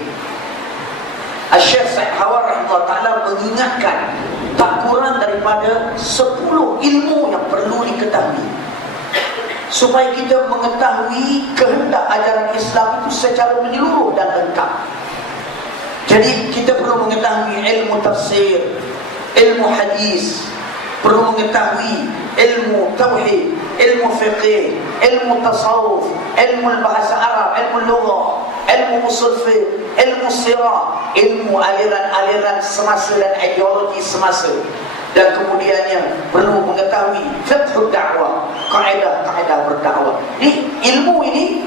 Syekh Said Hawar rahimahullah ta'ala mengingatkan tak kurang daripada 10 ilmu yang perlu diketahui supaya kita mengetahui kehendak ajaran Islam itu secara menyeluruh dan lengkap. Jadi kita perlu mengetahui ilmu tafsir, ilmu hadis, perlu mengetahui ilmu tauhid, ilmu fiqh, ilmu tasawuf, ilmu bahasa Arab, ilmu lughah, ilmu usul fiqh, ilmu sirah, ilmu aliran-aliran semasa dan ideologi semasa. Dan kemudiannya perlu mengetahui fiqh dakwah, kaedah-kaedah berdakwah. Jadi ilmu ini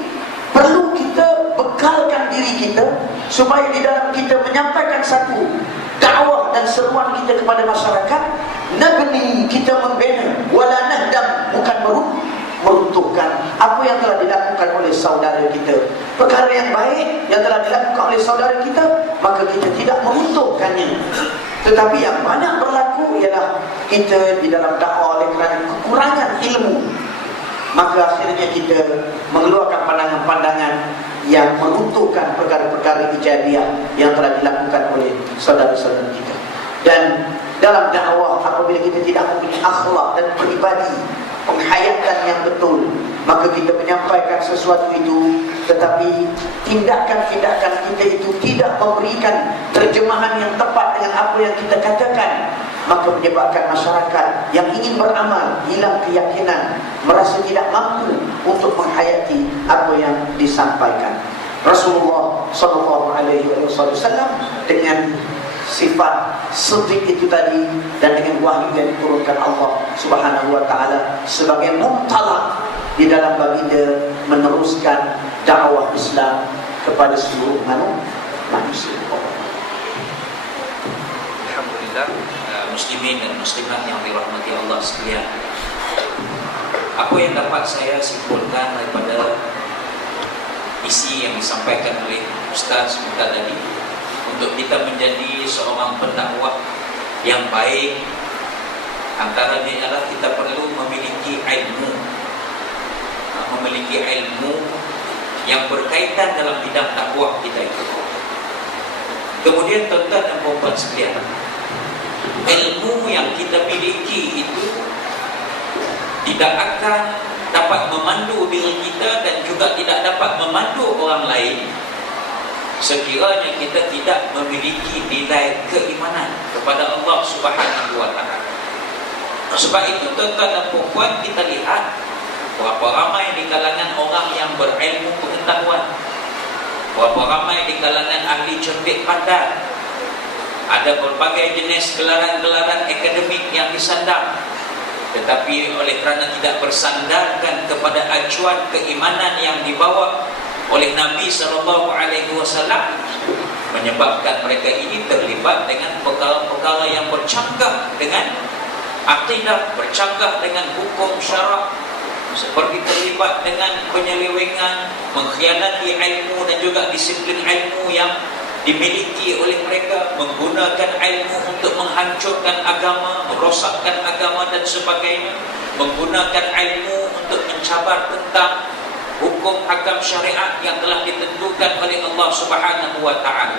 perlu kita bekalkan diri kita supaya di dalam kita menyampaikan satu dakwah dan seruan kita kepada masyarakat, nabni, kita membina, wala nahdam, bukan meruntuhkan apa yang telah dilakukan oleh saudara kita. Perkara yang baik yang telah dilakukan oleh saudara kita, maka kita tidak meruntuhkannya. Tetapi yang banyak berlaku ialah kita di dalam dakwah oleh kerana kekurangan ilmu, maka akhirnya kita mengeluarkan pandangan-pandangan yang meruntuhkan perkara-perkara ijazah yang telah dilakukan oleh saudara-saudara kita. Dan dalam dakwah, apabila kita tidak mempunyai akhlak dan pribadi, penghayatan yang betul, maka kita menyampaikan sesuatu itu, tetapi tindakan-tindakan kita itu tidak memberikan terjemahan yang tepat dengan apa yang kita katakan, maka menyebabkan masyarakat yang ingin beramal hilang keyakinan, merasa tidak mampu untuk menghayati apa yang disampaikan. Rasulullah sallallahu alaihi wasallam dengan sifat siddiq itu tadi, dan dengan wahyu yang diturunkan Allah Subhanahu wa taala sebagai muntalaq di dalam baginda meneruskan dakwah Islam kepada seluruh manusia. Alhamdulillah, muslimin dan muslimat yang dirahmati Allah sekalian. Apa yang dapat saya simpulkan daripada isi yang disampaikan oleh Ustaz Muka tadi, untuk kita menjadi seorang pendakwah yang baik, antaranya adalah kita perlu memiliki ilmu yang berkaitan dalam bidang dakwah kita itu. Kemudian tuan-tuan dan puan-puan sekalian, ilmu yang kita miliki itu tidak akan dapat memandu diri kita dan juga tidak dapat memandu orang lain sekiranya kita tidak memiliki nilai keimanan kepada Allah Subhanahu wa taala. Sebab itu tuan-tuan dan puan-puan, kita lihat berapa ramai di kalangan orang yang berilmu pengetahuan, berapa ramai di kalangan ahli cerdik pandai, ada berbagai jenis gelaran-gelaran akademik yang disandang, tetapi oleh kerana tidak bersandarkan kepada acuan keimanan yang dibawa oleh Nabi SAW, menyebabkan mereka ini terlibat dengan perkara-perkara yang bercanggah dengan akidah, bercanggah dengan hukum syarak, seperti terlibat dengan penyelewengan, mengkhianati ilmu dan juga disiplin ilmu yang dimiliki oleh mereka, menggunakan ilmu untuk menghancurkan agama, merosakkan agama dan sebagainya, menggunakan ilmu untuk mencabar tentang hukum hakam syariat yang telah ditentukan oleh Allah Subhanahu wa taala.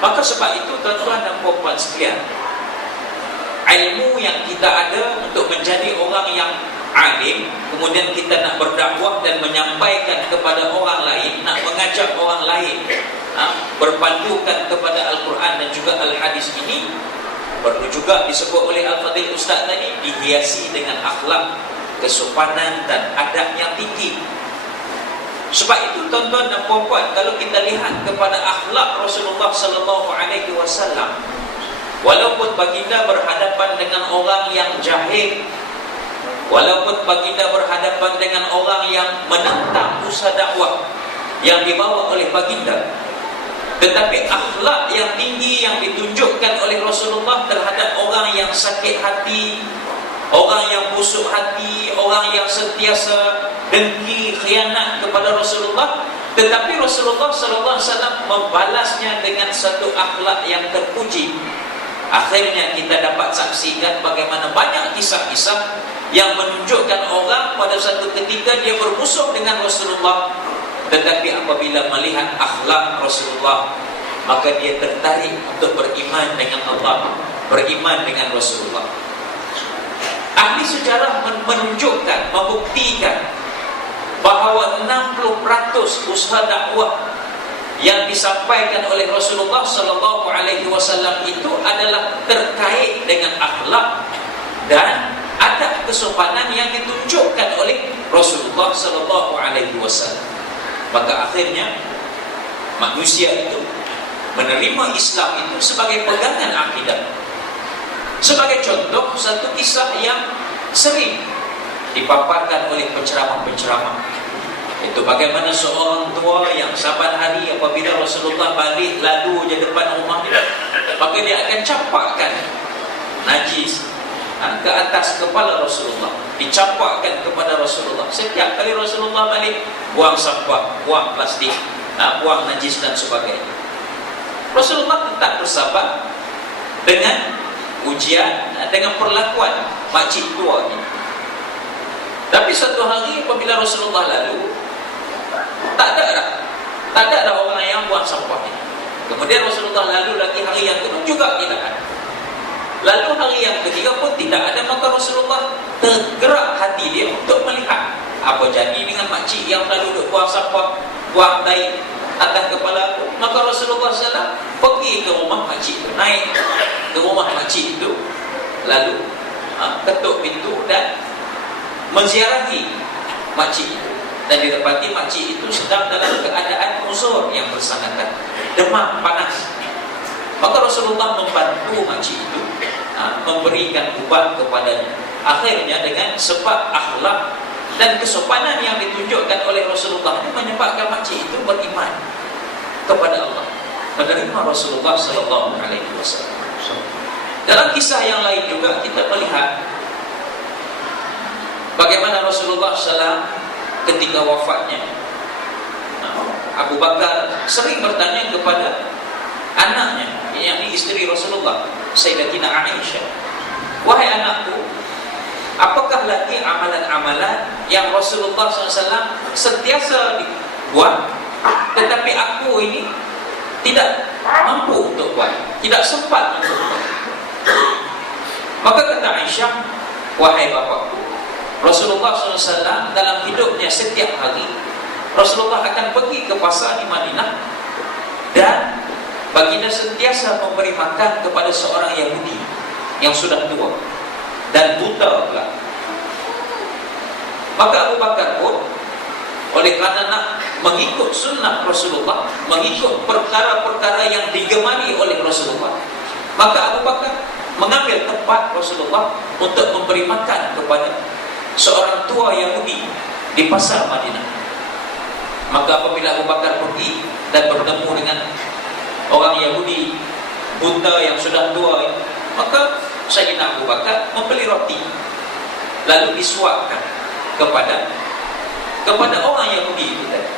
Maka sebab itu tuan-tuan dan puan-puan sekalian, ilmu yang kita ada untuk menjadi orang yang alim, kemudian kita nak berdakwah dan menyampaikan kepada orang lain, nak mengajak orang lain berpandukan kepada Al-Quran dan juga Al-Hadis ini, perlu juga disebut oleh Al-Fadhil Ustaz tadi, dihiasi dengan akhlak, kesopanan dan adab yang tinggi. Sebab itu tuan-tuan dan puan-puan, kalau kita lihat kepada akhlak Rasulullah sallallahu alaihi wasallam, walaupun baginda berhadapan dengan orang yang jahil, walaupun baginda berhadapan dengan orang yang menentang usaha dakwah yang dibawa oleh baginda, tetapi akhlak yang tinggi yang ditunjukkan oleh Rasulullah terhadap orang yang sakit hati, orang yang busuk hati, orang yang sentiasa dengki, khianat kepada Rasulullah, tetapi Rasulullah sallallahu alaihi wasallam membalasnya dengan satu akhlak yang terpuji. Akhirnya kita dapat saksikan bagaimana banyak kisah-kisah yang menunjukkan orang pada satu ketika dia bermusuh dengan Rasulullah, tetapi apabila melihat akhlak Rasulullah, maka dia tertarik untuk beriman dengan Allah, beriman dengan Rasulullah. Ahli sejarah menunjukkan, membuktikan bahawa 60% usaha dakwah yang disampaikan oleh Rasulullah sallallahu alaihi wasallam itu adalah terkait dengan akhlak dan adab kesopanan yang ditunjukkan oleh Rasulullah sallallahu alaihi wasallam. Maka akhirnya manusia itu menerima Islam itu sebagai pegangan akidah. Sebagai contoh, satu kisah yang sering dipaparkan oleh penceramah-penceramah, itu bagaimana seorang tua yang saban hari apabila Rasulullah balik lalu je depan rumah dia, maka dia akan campakkan najis ke atas kepala Rasulullah, dicampakkan kepada Rasulullah. Setiap kali Rasulullah balik, buang sampah, buang plastik, buang najis dan sebagainya. Rasulullah tetap bersabar dengan ujian, dengan perlakuan makcik tua ini. Tapi satu hari apabila Rasulullah lalu, tak ada orang yang buang sampah ini. Kemudian Rasulullah lalu lagi hari yang kedua juga tidak ada. Lalu hari yang ketiga pun tidak ada. Maka Rasulullah tergerak hati dia untuk melihat apa jadi dengan makcik yang lalu duduk buang sampah, buang tai atas kepala aku. Maka Rasulullah SAW pergi ke rumah makcik itu, naik ke rumah makcik itu, lalu ketuk pintu dan menziarahi makcik itu. Dan didapati makcik itu sedang dalam keadaan uzur yang bersangkutan, demam panas. Maka Rasulullah membantu makcik itu, memberikan ubat kepadanya. Akhirnya dengan sebab akhlak dan kesopanan yang ditunjukkan oleh Rasulullah itu menyebabkan makcik itu beriman kepada Allah, menerima Rasulullah sallallahu alaihi wasallam. Dalam kisah yang lain juga kita melihat bagaimana Rasulullah SAW ketika wafatnya, Abu Bakar sering bertanya kepada anaknya, yakni isteri Rasulullah, Sayyidatina Aisyah, wahai anakku, apakah lagi amalan-amalan yang Rasulullah SAW sentiasa buat, tetapi aku ini tidak mampu untuk buat, tidak sempat untuk buat? Maka kata Aisyah, wahai bapakku, Rasulullah SAW dalam hidupnya setiap hari Rasulullah akan pergi ke pasar di Madinah, dan baginda sentiasa memberi makan kepada seorang Yahudi yang sudah tua dan buta pula. Maka Abu Bakar pun oleh kerana nak mengikut sunnah Rasulullah, mengikut perkara-perkara yang digemari oleh Rasulullah, maka Abu Bakar mengambil tempat Rasulullah untuk memberi makan kepada seorang tua Yahudi di pasar Madinah. Maka apabila Abu Bakar pergi dan bertemu dengan orang Yahudi buta yang sudah tua, maka Sayyidina Abu Bakar membeli roti lalu disuapkan kepada orang Yahudi itu tadi.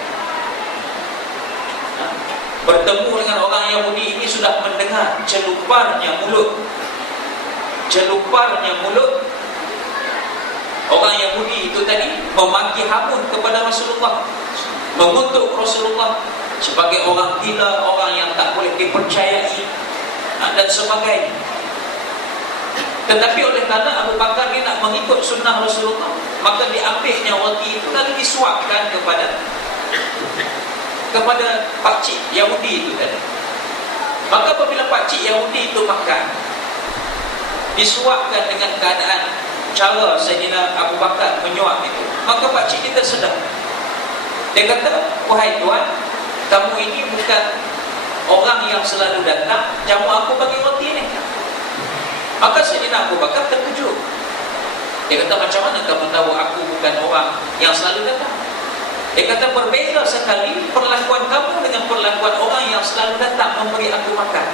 Bertemu dengan orang Yahudi ini sudah mendengar celuparnya mulut orang Yahudi itu tadi memaki hamun kepada Rasulullah, mengutuk Rasulullah sebagai orang gila, orang yang tak boleh dipercayai dan sebagainya. Tetapi oleh kerana Abu Bakar dia nak mengikut sunnah Rasulullah, maka diambilnya roti itu lalu disuapkan kepada pakcik Yahudi itu tadi. Maka apabila pakcik Yahudi itu makan, disuapkan dengan keadaan cara Sayyidina Abu Bakar menyuap itu, maka pakcik kita sedar. Dia kata, wahai tuan, kamu ini bukan orang yang selalu datang jamu aku bagi roti ni. Maka Sayyidina Abu Bakar terkejut. Dia kata, macam mana kamu tahu aku bukan orang yang selalu datang? Dia kata, berbeza sekali perlakuan kamu dengan perlakuan orang yang selalu datang memberi aku makan.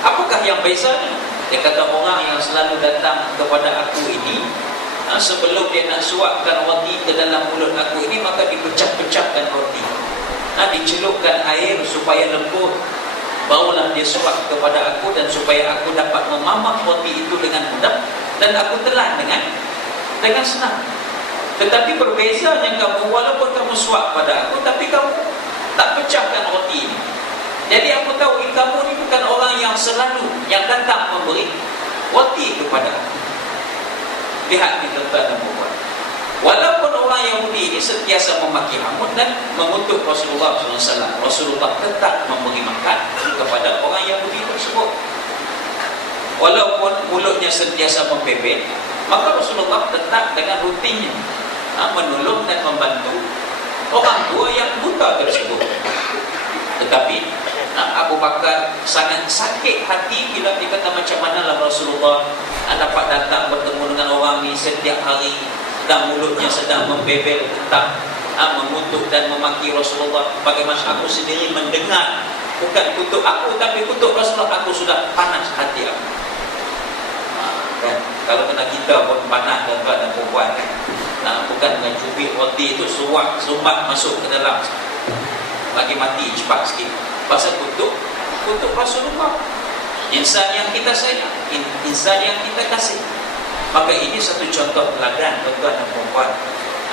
Apakah yang bezanya? Dia kata, orang yang selalu datang kepada aku ini, sebelum dia nak suapkan roti ke dalam mulut aku ini, maka dipecah-pecahkan roti, dicelupkan air supaya lembut, barulah dia suap kepada aku, dan supaya aku dapat memamak roti itu dengan mudah dan aku telan dengan senang. Tetapi berbezanya kamu, walaupun kamu suap pada aku, tapi kamu tak pecahkan roti ini. Jadi aku tahu kamu ni bukan orang yang selalu yang datang memberi roti kepada aku. Lihat di tuan-tuan dan puan, walaupun orang Yahudi ini sentiasa memaki hamun dan mengutuk Rasulullah SAW, Rasulullah tetap memberi makan kepada orang Yahudi tersebut. Walaupun mulutnya sentiasa membebek, maka Rasulullah tetap dengan rutinnya menolong dan membantu orang tua yang buta tersebut. Tetapi Abu Bakar sangat sakit hati bila dikata macam manalah Rasulullah dapat datang bertemu dengan orang ni setiap hari, dan mulutnya sedang membebel tentang mengutuk dan memaki Rasulullah. Bagaimana aku sendiri mendengar, bukan kutuk aku tapi kutuk Rasulullah, aku sudah panas hati aku. Kan? Kalau kena kita pun panas tuan-tuan dan puan kan? Bukan dengan cubit roti itu sumbat masuk ke dalam, bagi mati cepat sikit. Pasal kutuk Rasulullah, insan yang kita sayang, insan yang kita kasih. Maka ini satu contoh teladan tuan-tuan dan puan,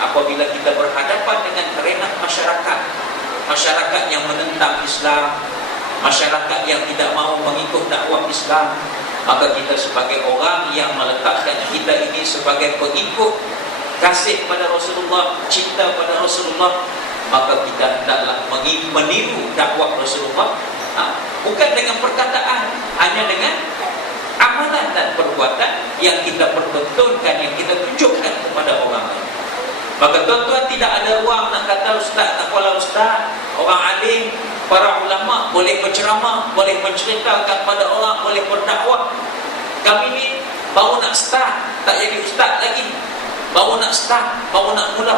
apabila kita berhadapan dengan kerenah masyarakat yang menentang Islam, masyarakat yang tidak mahu mengikut dakwah Islam, maka kita sebagai orang yang meletakkan kita ini sebagai pengikut, kasih pada Rasulullah, cinta pada Rasulullah, maka kita hendaklah meniru dakwah Rasulullah, bukan dengan perkataan, hanya dengan amalan dan perbuatan yang kita pertontonkan, yang kita tunjukkan kepada orang lain. Maka tuan-tuan, tidak ada ruang nak kata ustaz, tak apalah ustaz, orang alim, para ulama boleh berceramah, boleh menceritakan pada orang, boleh berdakwah. Kami ni baru nak start, tak jadi ustaz lagi, baru nak start, baru nak mula.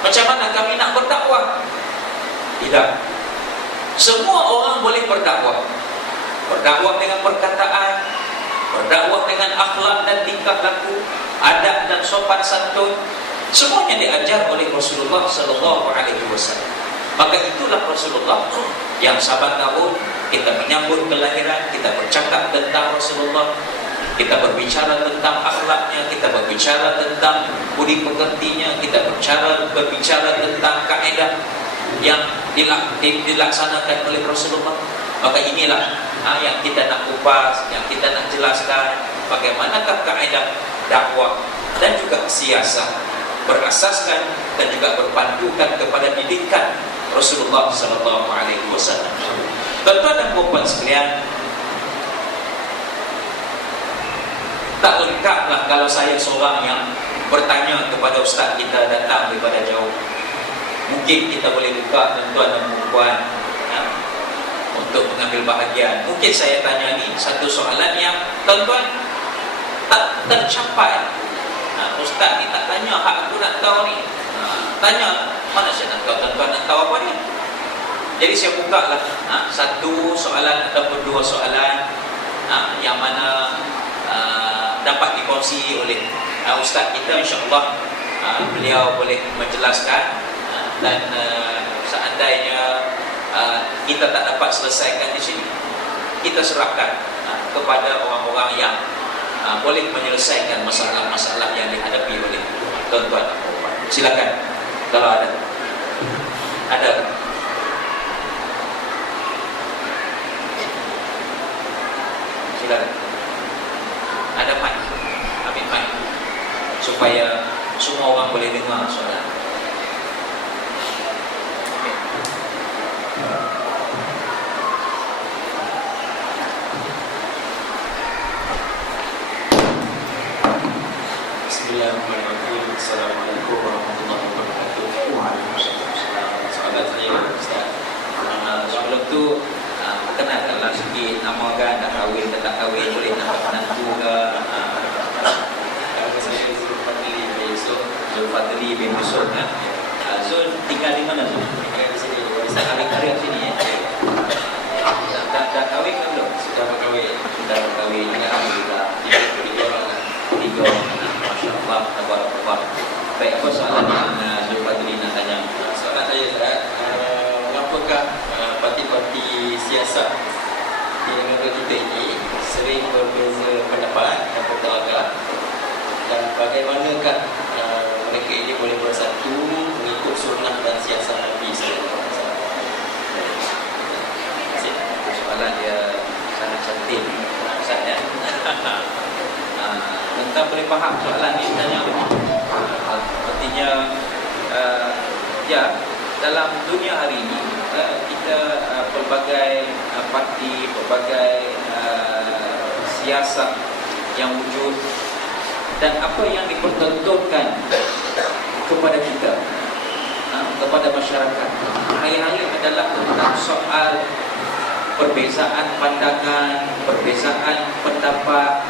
Macam mana kami nak berdakwah? Tidak. Semua orang boleh berdakwah. Berdakwah dengan perkataan, berdakwah dengan akhlak dan tingkah laku, adab dan sopan santun. Semuanya diajar oleh Rasulullah SAW. Maka itulah Rasulullah yang sahabat tahun kita menyambut kelahiran, kita bercakap tentang Rasulullah, kita berbicara tentang akhlaknya, kita berbicara tentang budi pekertinya, kita berbicara tentang kaedah yang dilaksanakan oleh Rasulullah. Maka inilah yang kita nak kupas, yang kita nak jelaskan, bagaimanakah kaedah dakwah dan juga siasat berasaskan dan juga berpandukan kepada didikan Rasulullah SAW. Tuan-tuan dan puan sekalian, tak lengkaplah kalau saya seorang yang bertanya kepada ustaz kita datang daripada jauh. Mungkin kita boleh buka tuan-tuan dan puan untuk mengambil bahagian. Mungkin saya tanya ni satu soalan yang tuan-tuan tak tercapai. Ustaz ni tak tanya hak aku nak tahu ni. Tanya, mana saya nak tahu tuan-tuan nak tahu apa ni? Jadi saya buka lah satu soalan ataupun dua soalan yang mana dapat dikongsi oleh ustaz kita, insya-Allah beliau boleh menjelaskan, dan seandainya kita tak dapat selesaikan di sini, kita serahkan kepada orang-orang yang boleh menyelesaikan masalah-masalah yang dihadapi oleh tuan-tuan dan puan. Silakan kalau ada. Silakan. Ada mic. Ambil mic supaya semua orang boleh dengar soalan. Bismillahirrahmanirrahim. Assalamualaikum warahmatullahi wabarakatuh. Waalaikumsalam. Soalan saya, Ustaz. Sebelum tu perkenalkanlah sikit nama kan, dah kahwin ke tak kahwin, boleh dapat menantu ke. Nama saya Zulfadli bin Yusuf kan. Zul tinggal di mana Zul? Tinggal di sini. Ustaz karya sini ya. Dah kahwin ke belum? Sudah berkahwin. Alhamdulillah. Tiga orang. Masya-Allah, tabarakallah. Baik, apa soalan yang Zulfadli nak tanya? Soalan saya, Ustaz, mengapakah parti-parti siasat di negara kita ini sering berbeza pendapat dan bertelagak, dan bagaimanakah mereka ini boleh bersatu mengikut sunnah dan siasat Nabi sallallahu alaihi wasallam? Soalan dia sangat cantik, Ustaz ya. Tentang boleh faham soalan ni sebenarnya. Artinya ya, dalam dunia hari ini kita pelbagai parti, pelbagai siasat yang wujud, dan apa yang dipertontonkan kepada kita, kepada masyarakat hari-hari adalah tentang soal perbezaan pandangan, perbezaan pendapat,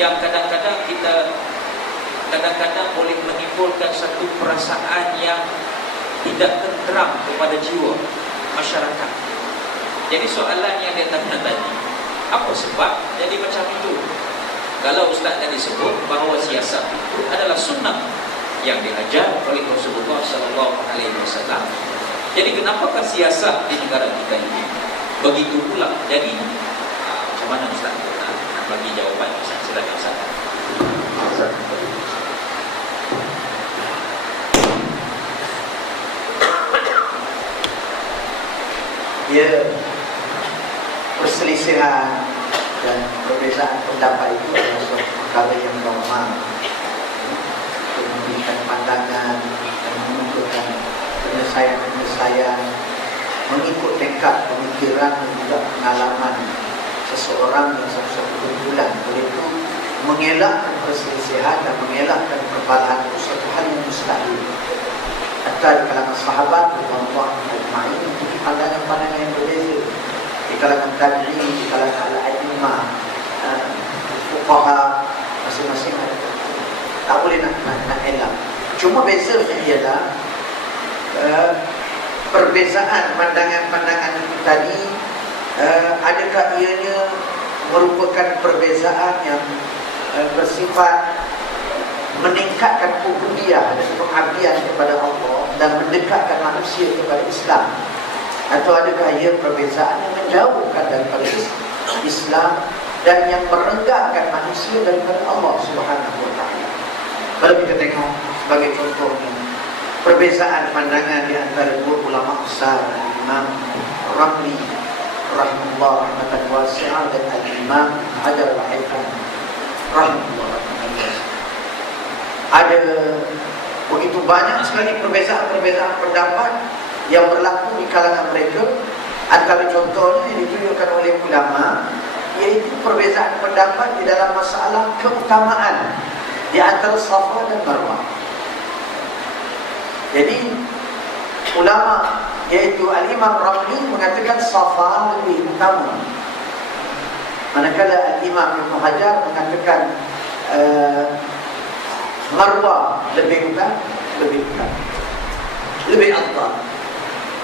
yang kadang-kadang boleh menimbulkan satu perasaan yang tidak tenteram kepada jiwa masyarakat. Jadi soalan yang dia tanya tadi, apa sebab jadi macam itu? Kalau Ustaz tadi sebut bahawa siasat itu adalah sunnah yang diajar oleh Rasulullah SAW. Jadi kenapakah siasat di negara kita ini begitu pula? Jadi macam mana Ustaz nak bagi jawapan? Silakan Ustaz. Ya, perselisihan dan perbezaan pendapat itu adalah suatu perkara yang normal. Memberikan pandangan dan menentukan penyelesaian mengikut tingkat pemikiran dan juga pengalaman seseorang yang satu-satu kumpulan. Oleh itu, mengelakkan perselisihan dan mengelakkan perbalahan itu suatu hal yang mustahil. Hatta di kalangan sahabat, Allah Al-Ma'in, memiliki pandangan-pandangan yang berbeza. Di kalangan tabi'in, di kalangan al-a'immah, fuqaha, masing-masing ada. Tak boleh nak elak. Cuma bezanya ialah perbezaan pandangan-pandangan itu tadi, adakah ianya merupakan perbezaan yang bersifat meningkatkan ubudiyah dan pengabdian kepada Allah dan mendekatkan manusia kepada Islam, atau adakah ia perbezaan yang menjauhkan daripada Islam dan yang merenggahkan manusia daripada Allah Subhanahu wa taala? Kalau kita tengok sebagai contohnya perbezaan pandangan di antara dua ulama besar, Imam Ramli rahimahullah rahmatan wasi'ah dan Al-Imam Hajar al-Haythami rahimahullah rahmatan wasi'ah. Ada begitu banyak sekali perbezaan-perbezaan pendapat yang berlaku di kalangan mereka. Antara contohnya yang ditunjukkan oleh ulama, iaitu perbezaan pendapat di dalam masalah keutamaan di antara Safa dan Marwah. Jadi ulama iaitu Al-Imam Ramli mengatakan Safa lebih utama, manakala Al-Imam Ibn Hajar mengatakan Marwah lebih afdal.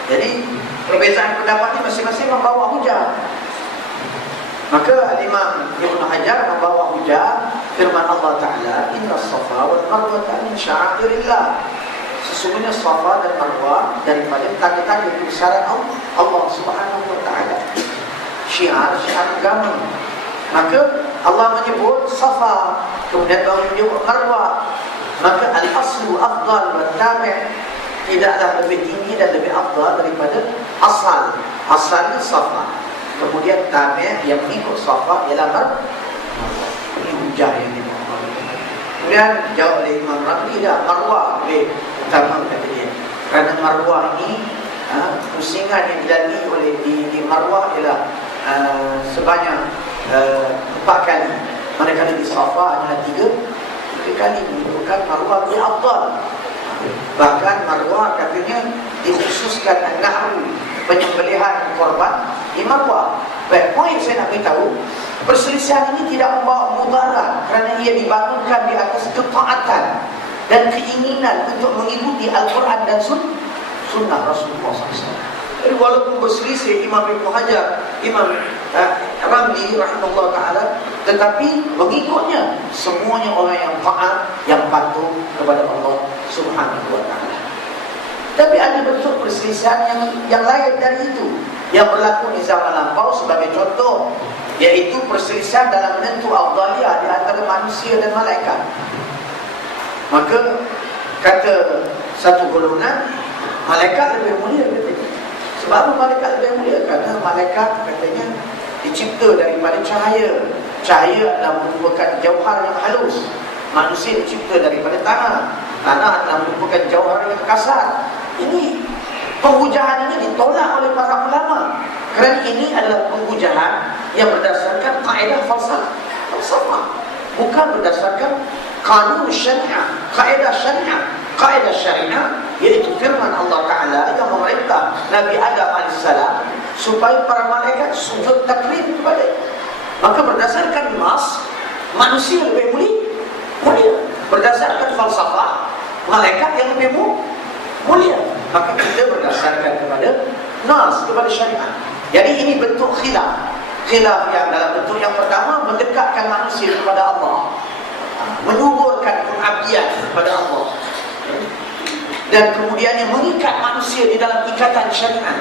Jadi perbezaan pendapat ini masing-masing membawa hujah. Maka Al-Imam Ibn Hajar membawa hujah firman Allah Ta'ala, Inna safa wal marwata min sya'airillah. Sesungguhnya Safa dan Marwah daripada tanda-tanda kebesaran Allah Subhanahu wa Ta'ala, syiar-syiar agama. Maka Allah menyebut Safa, kemudian baru menyebut Marwah. Maka al-aslu afdal wa tabi' tidaklah lebih tinggi dan lebih afdal daripada asal. Asalnya Safa, kemudian tabi' yang mengikut Safa ialah Marwah. Ini hujah yang dimaksud. Kemudian jawab oleh Imam Ramli, Marwah lebih utama kata dia. Kerana Marwah ini pusingan yang dilalui oleh di Marwah ialah sebanyak 4 kali. Manakala di Safa hanya 3 kali. Bukan Marwah lebih afdal. Bahkan Marwah katanya dikhususkan an-nahru, penyembelihan korban di Marwah. Baik, poin saya nak beritahu, perselisihan ini tidak membawa mudarat kerana ia dibangunkan di atas ketaatan dan keinginan untuk mengikuti Al-Quran dan Sunnah Rasulullah SAW. Jadi walaupun berselisih Imam Ibn Hajar, Imam Ramli rahimahullah ta'ala, tetapi mengikutnya semuanya orang yang taat, yang patuh kepada Allah Subhanahu wa ta'ala. Tapi ada bentuk perselisihan yang lain dari itu yang berlaku di zaman lampau. Sebagai contoh, iaitu perselisihan dalam menentu afdaliyah di antara manusia dan malaikat. Maka kata satu golongan, malaikat lebih mulia katanya. Sebab malaikat lebih mulia? Kerana malaikat katanya dicipta daripada cahaya. Cahaya adalah merupakan jauhar yang halus. Manusia dicipta daripada tanah. Tanah adalah merupakan jauhar yang kasar. Ini penghujahan ini ditolak oleh para ulama. Kerana ini adalah penghujahan yang berdasarkan kaedah falsafah, bukan berdasarkan kanun syariah, kaedah syariah. Kaedah syariah iaitu firman Allah Ta'ala yang memerintah Nabi Adam AS supaya para malaikat sujud taklim kepada. Maka berdasarkan nas, manusia lebih mulia. Berdasarkan falsafah, malaikat yang lebih mulia. Maka kita berdasarkan kepada nas, kepada syariat. Jadi ini bentuk khilaf. Khilaf yang dalam bentuk yang pertama mendekatkan manusia kepada Allah, menyuburkan pengabdian kepada Allah, dan kemudian yang mengikat manusia di dalam ikatan syariat.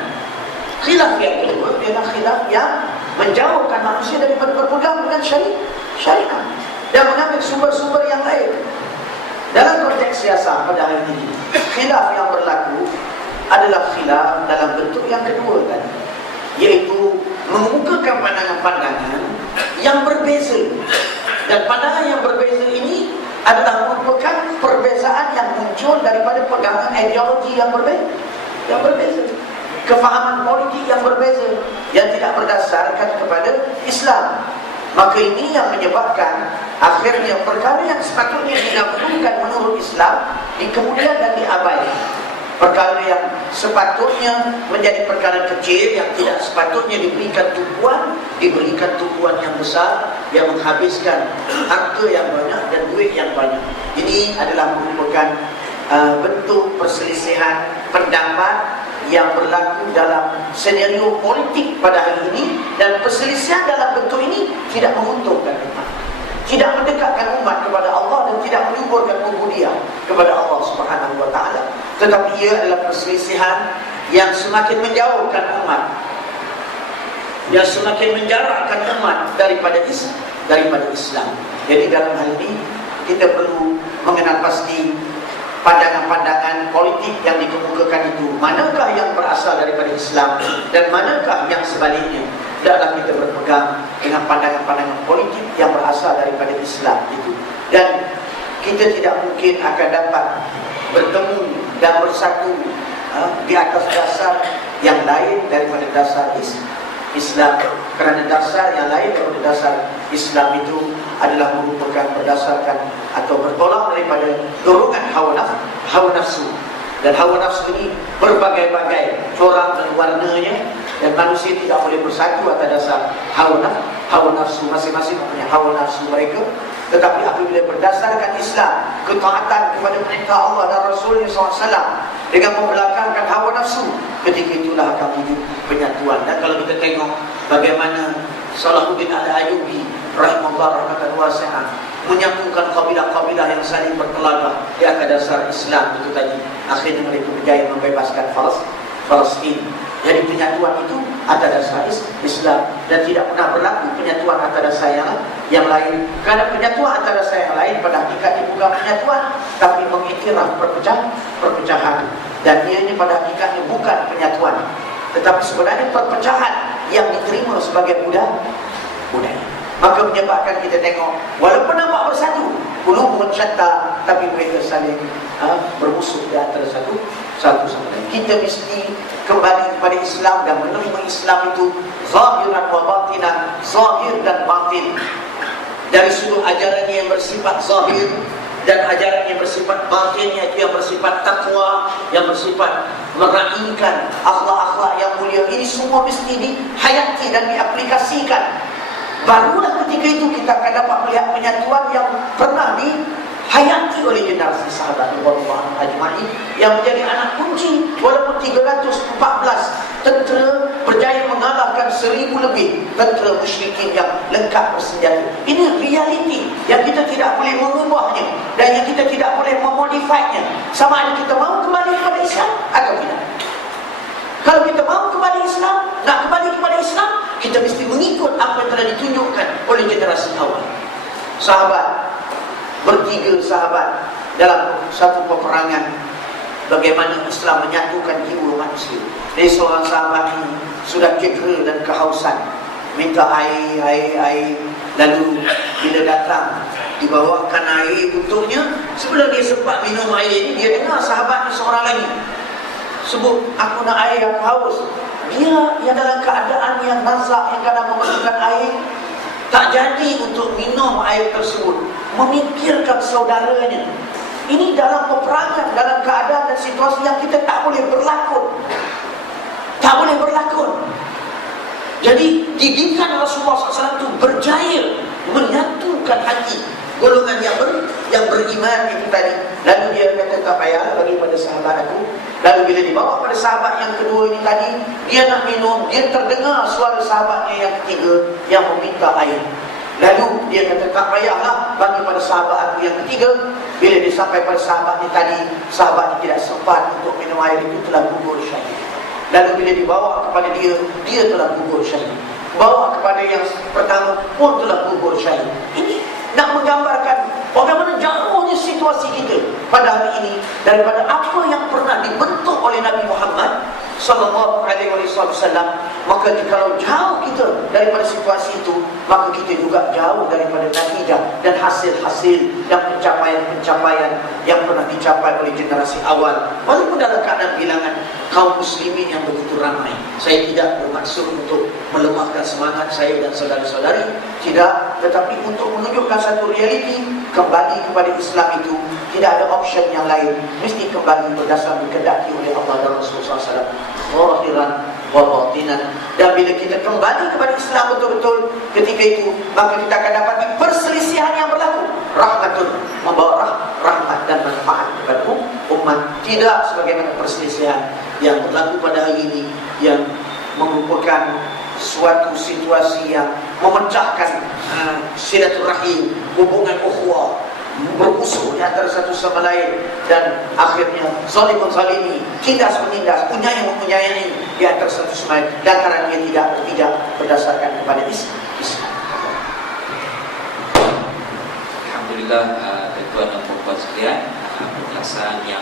Khilaf yang kedua ialah khilaf yang menjauhkan manusia daripada berpegang dengan syariat dan mengambil sumber-sumber yang lain. Dalam konteks siasat pada hari ini, khilaf yang berlaku adalah khilaf dalam bentuk yang kedua tadi, iaitu mengemukakan pandangan-pandangan yang berbeza. Dan pandangan yang berbeza ini adalah merupakan perbezaan yang muncul daripada pegangan ideologi yang berbeza, kefahaman politik yang berbeza, yang tidak berdasarkan kepada Islam. Maka ini yang menyebabkan akhirnya perkara yang sepatutnya dilakukan menurut Islam di kemudian dan diabaikan. Perkara yang sepatutnya menjadi perkara kecil yang tidak sepatutnya diberikan tumpuan yang besar, yang menghabiskan harta yang banyak dan duit yang banyak. Ini adalah merupakan bentuk perselisihan pendapat yang berlaku dalam senario politik pada hari ini. Dan perselisihan dalam bentuk ini tidak menguntungkan umat, tidak mendekatkan umat kepada Allah, dan tidak menyuburkan ubudiyah kepada Allah Subhanahu wa ta'ala. Tetapi ia adalah perselisihan yang semakin menjauhkan umat, yang semakin menjarakkan umat daripada Islam. Jadi dalam hal ini kita perlu mengenal pasti pandangan-pandangan politik yang dikemukakan itu, manakah yang berasal daripada Islam dan manakah yang sebaliknya. Tidaklah kita berpegang dengan pandangan-pandangan politik yang berasal daripada Islam itu, dan kita tidak mungkin akan dapat bertemu dan bersatu di atas dasar yang lain daripada dasar Islam. Kerana dasar yang lain daripada dasar Islam itu adalah merupakan berdasarkan atau bertolak daripada dorongan hawa nafsu. Dan hawa nafsu ini berbagai-bagai corak dan warnanya, dan manusia tidak boleh bersatu atas dasar hawa nafsu. Masing-masing punya hawa nafsu mereka. Tetapi apabila berdasarkan Islam, ketaatan kepada perintah Allah dan Rasulullah SAW, dengan membelakangkan hawa nafsu, ketika itulah akan wujud penyatuan. Dan kalau kita tengok bagaimana Salahuddin Al-Ayyubi rahimahullah rahmatan wasi'ah menyambungkan kabilah-kabilah yang saling berkelana di atas dasar Islam itu tadi. Akhirnya mereka berjaya membebaskan Palestin. Jadi penyatuan itu atas dasar Islam, dan tidak pernah berlaku penyatuan atas dasar yang lain. Karena penyatuan atas dasar yang lain pada hakikatnya bukan penyatuan, tapi mengiktiraf perpecahan. Dan ianya pada hakikatnya bukan penyatuan, tetapi sebenarnya perpecahan yang diterima sebagai budaya. Maka menyebabkan kita tengok, walaupun nampak bersatu, qulubun syatta, tapi mereka saling bermusuh di antara satu sama lain. Kita mesti kembali kepada Islam dan menerima Islam itu zahiran wa batinan, zahir dan batin. Dari sudut ajarannya yang bersifat zahir dan ajaran yang bersifat batin, yaitu yang bersifat takwa, yang bersifat meraihkan akhlak-akhlak yang mulia. Ini semua mesti dihayati dan diaplikasikan. Barulah ketika itu kita akan dapat melihat penyatuan yang pernah dihayati oleh generasi sahabat radhiyallahu ajma'in yang menjadi anak kunci. Walaupun 314 tentera berjaya mengalahkan 1000 lebih tentera musyrikin yang lengkap bersenjata. Ini realiti yang kita tidak boleh mengubahnya dan yang kita tidak boleh memodifiknya. Sama ada kita mahu kembali kepada Islam atau tidak. Kalau kita mahu kembali Islam, nak kembali kepada Islam, kita mesti mengikut apa yang telah ditunjukkan oleh generasi awal. Sahabat, bertiga sahabat dalam satu peperangan, bagaimana Islam menyatukan jiwa manusia. Dari seorang sahabat ini sudah cedera dan kehausan, minta air. Lalu bila datang dibawakan air untuknya, sebelum dia sempat minum air ini, dia dengar sahabatnya seorang lagi sebut, aku nak air, yang haus. Dia yang dalam keadaan yang nazak, yang kadang memerlukan air, tak jadi untuk minum air tersebut, memikirkan saudaranya. Ini dalam peperangan, dalam keadaan dan situasi yang kita tak boleh berlakon. Tak boleh berlakon. Jadi didikan Rasulullah SAW itu berjaya menyatukan hati golongan yang beriman itu tadi. Lalu dia kata, tak payah bagi pada sahabat aku. Lalu bila dibawa pada sahabat yang kedua ini tadi, dia nak minum, dia terdengar suara sahabatnya yang ketiga yang meminta air. Lalu dia kata, tak payahlah bagi pada sahabat aku yang ketiga. Bila dia sampai pada sahabatnya tadi, sahabatnya tidak sempat untuk minum air itu, telah gugur syahid. Lalu bila dibawa kepada dia telah gugur syahid. Bawa kepada yang pertama pun telah gugur syahid. Ini nak menggambarkan bagaimana jauhnya situasi kita pada hari ini daripada apa yang pernah dibentuk oleh Nabi Muhammad sallallahu alaihi wasallam. Maka kalau jauh kita daripada situasi itu, maka kita juga jauh daripada natijah dan hasil-hasil dan pencapaian-pencapaian yang pernah dicapai oleh generasi awal. Walaupun dalam keadaan bilangan kaum muslimin yang begitu ramai. Saya tidak bermaksud untuk melemahkan semangat saya dan saudara-saudari, tidak, tetapi untuk menunjukkan satu realiti. Kembali kepada Islam itu tidak ada option yang lain, mesti kembali berdasar dikehendaki oleh Allah dan Rasulullah SAW, zahiran wa batinan. Dan bila kita kembali kepada Islam betul-betul, ketika itu maka kita akan dapat perselisihan yang berlaku, rahmatun, membawa rahmat dan manfaat kepada umat, tidak sebagaimana perselisihan yang berlaku pada hari ini yang merupakan suatu situasi yang memecahkan silaturahim, hubungan ukhuwah, bermusuh di antara satu sama lain, dan akhirnya zalimun zalimi, tindas menindas, punyai mempunyai di antara satu sama lain, lantaran dia tidak berdasarkan kepada Islam. Alhamdulillah, tuan dan puan sekalian, penjelasan yang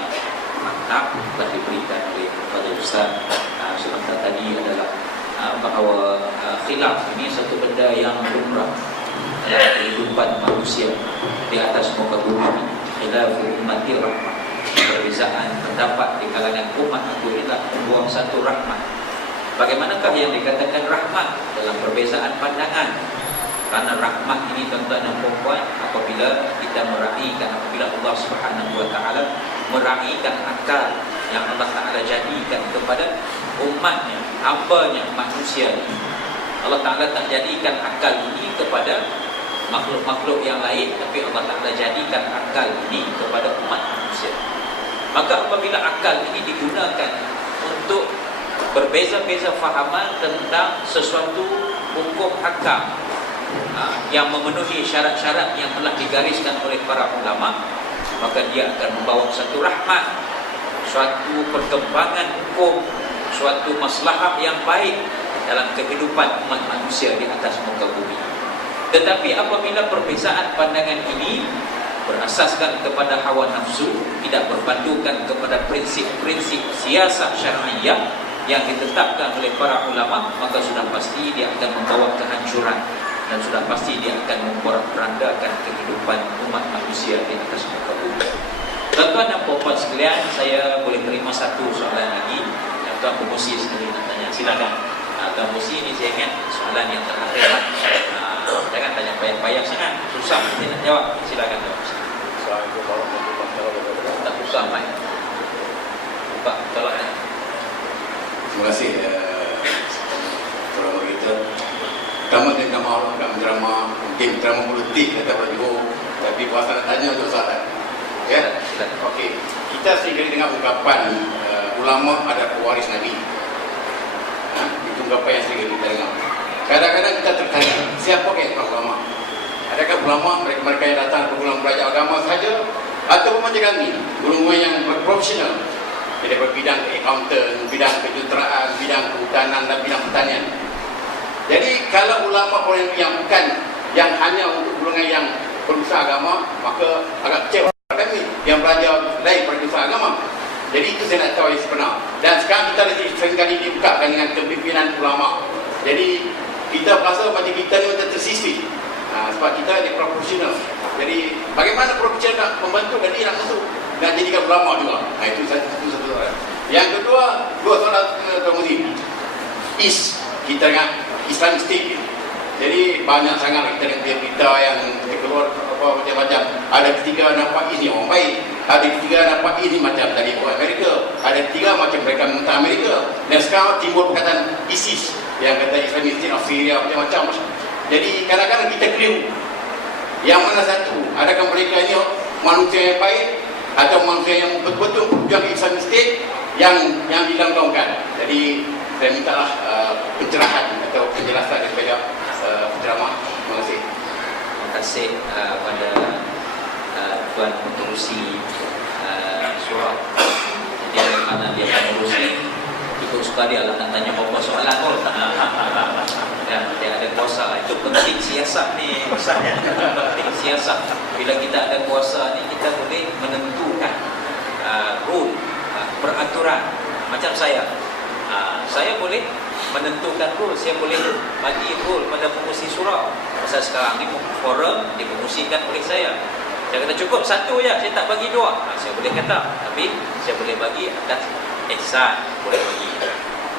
mantap telah diberikan oleh kepada Ustaz. Sebentar tadi adalah bahawa khilaf ini satu benda yang lumrah dalam kehidupan manusia di atas muka bumi. Khilaf ummati rahmah, perbezaan pendapat di kalangan umat itu adalah membuang satu rahmat. Bagaimanakah yang dikatakan rahmat dalam perbezaan pandangan? Karena rahmat ini tuan-tuan dan puan, apabila kita meraihkan, apabila Allah Subhanahu wa taala meraihkan akal yang Allah Taala jadikan kepada umatnya, hamba-Nya, manusia ini. Allah Taala tak jadikan akal ini kepada makhluk-makhluk yang lain, tapi Allah Taala jadikan akal ini kepada umat manusia. Maka apabila akal ini digunakan untuk berbeza-beza fahaman tentang sesuatu hukum hakam, yang memenuhi syarat-syarat yang telah digariskan oleh para ulama, maka dia akan membawa satu rahmat, suatu perkembangan hukum, suatu maslahah yang baik dalam kehidupan umat manusia di atas muka bumi. Tetapi apabila perbezaan pandangan ini berasaskan kepada hawa nafsu, tidak berpandukan kepada prinsip-prinsip siasat syar'iyyah yang ditetapkan oleh para ulama, maka sudah pasti dia akan membawa kehancuran dan sudah pasti dia akan memporak-porandakan kehidupan umat manusia di atas muka bumi. Tuan-tuan dan puan-puan sekalian, saya boleh terima satu soalan lagi. Tuan Pengusi sekali nak tanya, silakan. Tuan Pengusi ni saya ingat soalan yang terakhir lah. Jangan tanya payah-payah sangat, susah nanti nak jawab. Silakan Tuan Pengusi. Assalamualaikum warahmatullahi wabarakatuh. Tak susah mai. Buka tolak. Terima kasih Tuan kita. Pertama dia minta maaf agak mencerama, mungkin mencerama politik kata Pak Johor, tapi puasa nak tanya untuk soalan. Ya, Silakan. okey. Kita sering dengar ungkapan ulama ada pewaris Nabi. Itu ungkapan yang sering kita dengar. Kadang-kadang kita tertanya, siapa yang ulama? Adakah ulama mereka yang datang ke bulan belajar agama sahaja, atau macam kami, guru yang berprofesional, jadi berbidang accountant, bidang kejuruteraan, bidang kehutanan dan bidang pertanian. Jadi kalau ulama orang yang bukan, yang hanya untuk golongan yang berusaha agama, maka agak kecewa kami yang belajar lain berusaha agama. Jadi itu saya nak tahu yang sebenar. Dan sekarang kita seringkali dibukakan dengan kepimpinan ulama. Jadi kita rasa macam kita ni macam tersisih. Sebab kita ni profesional. Jadi bagaimana profesional nak membantu dan dia nak masuk dan jadikan ulama juga. Itu satu soalan. Yang kedua, dua soalan kemudian. Kita dengan Islamic State. Jadi banyak sangat kita dengan berita yang keluar macam-macam. Ada ketiga nampak ini orang baik, ada ketiga nampak ini macam dari Amerika, ada ketiga macam mereka mentah Amerika. Dan sekarang timbul perkataan ISIS yang kata Islamic State of Syria macam-macam. Jadi kadang-kadang kita keliru. Yang mana satu? Adakah mereka ini manusia yang baik atau manusia yang betul-betul berjuang Islamic State yang dilanggongkan? Jadi saya mintalah pencerahan atau penjelasan daripada penceramah. Terima kasih. Terima kasih pada Tuan Pengurusi Surau. Jadi mana dia pengurusi, ikut suka dia lah nak tanya apa soalan pun. Ya, dia ada kuasa lah. Itu penting siasat ni. Penting siasat. Bila kita ada kuasa ni, kita boleh menentukan rule, peraturan. Macam saya boleh menentukan rule, saya boleh bagi rule pada pengurusi surau. Pasal sekarang ni forum dipengurusikan oleh saya. Saya kata cukup satu je, saya tak bagi dua. Saya boleh kata, tapi saya boleh bagi atas ihsan, boleh bagi.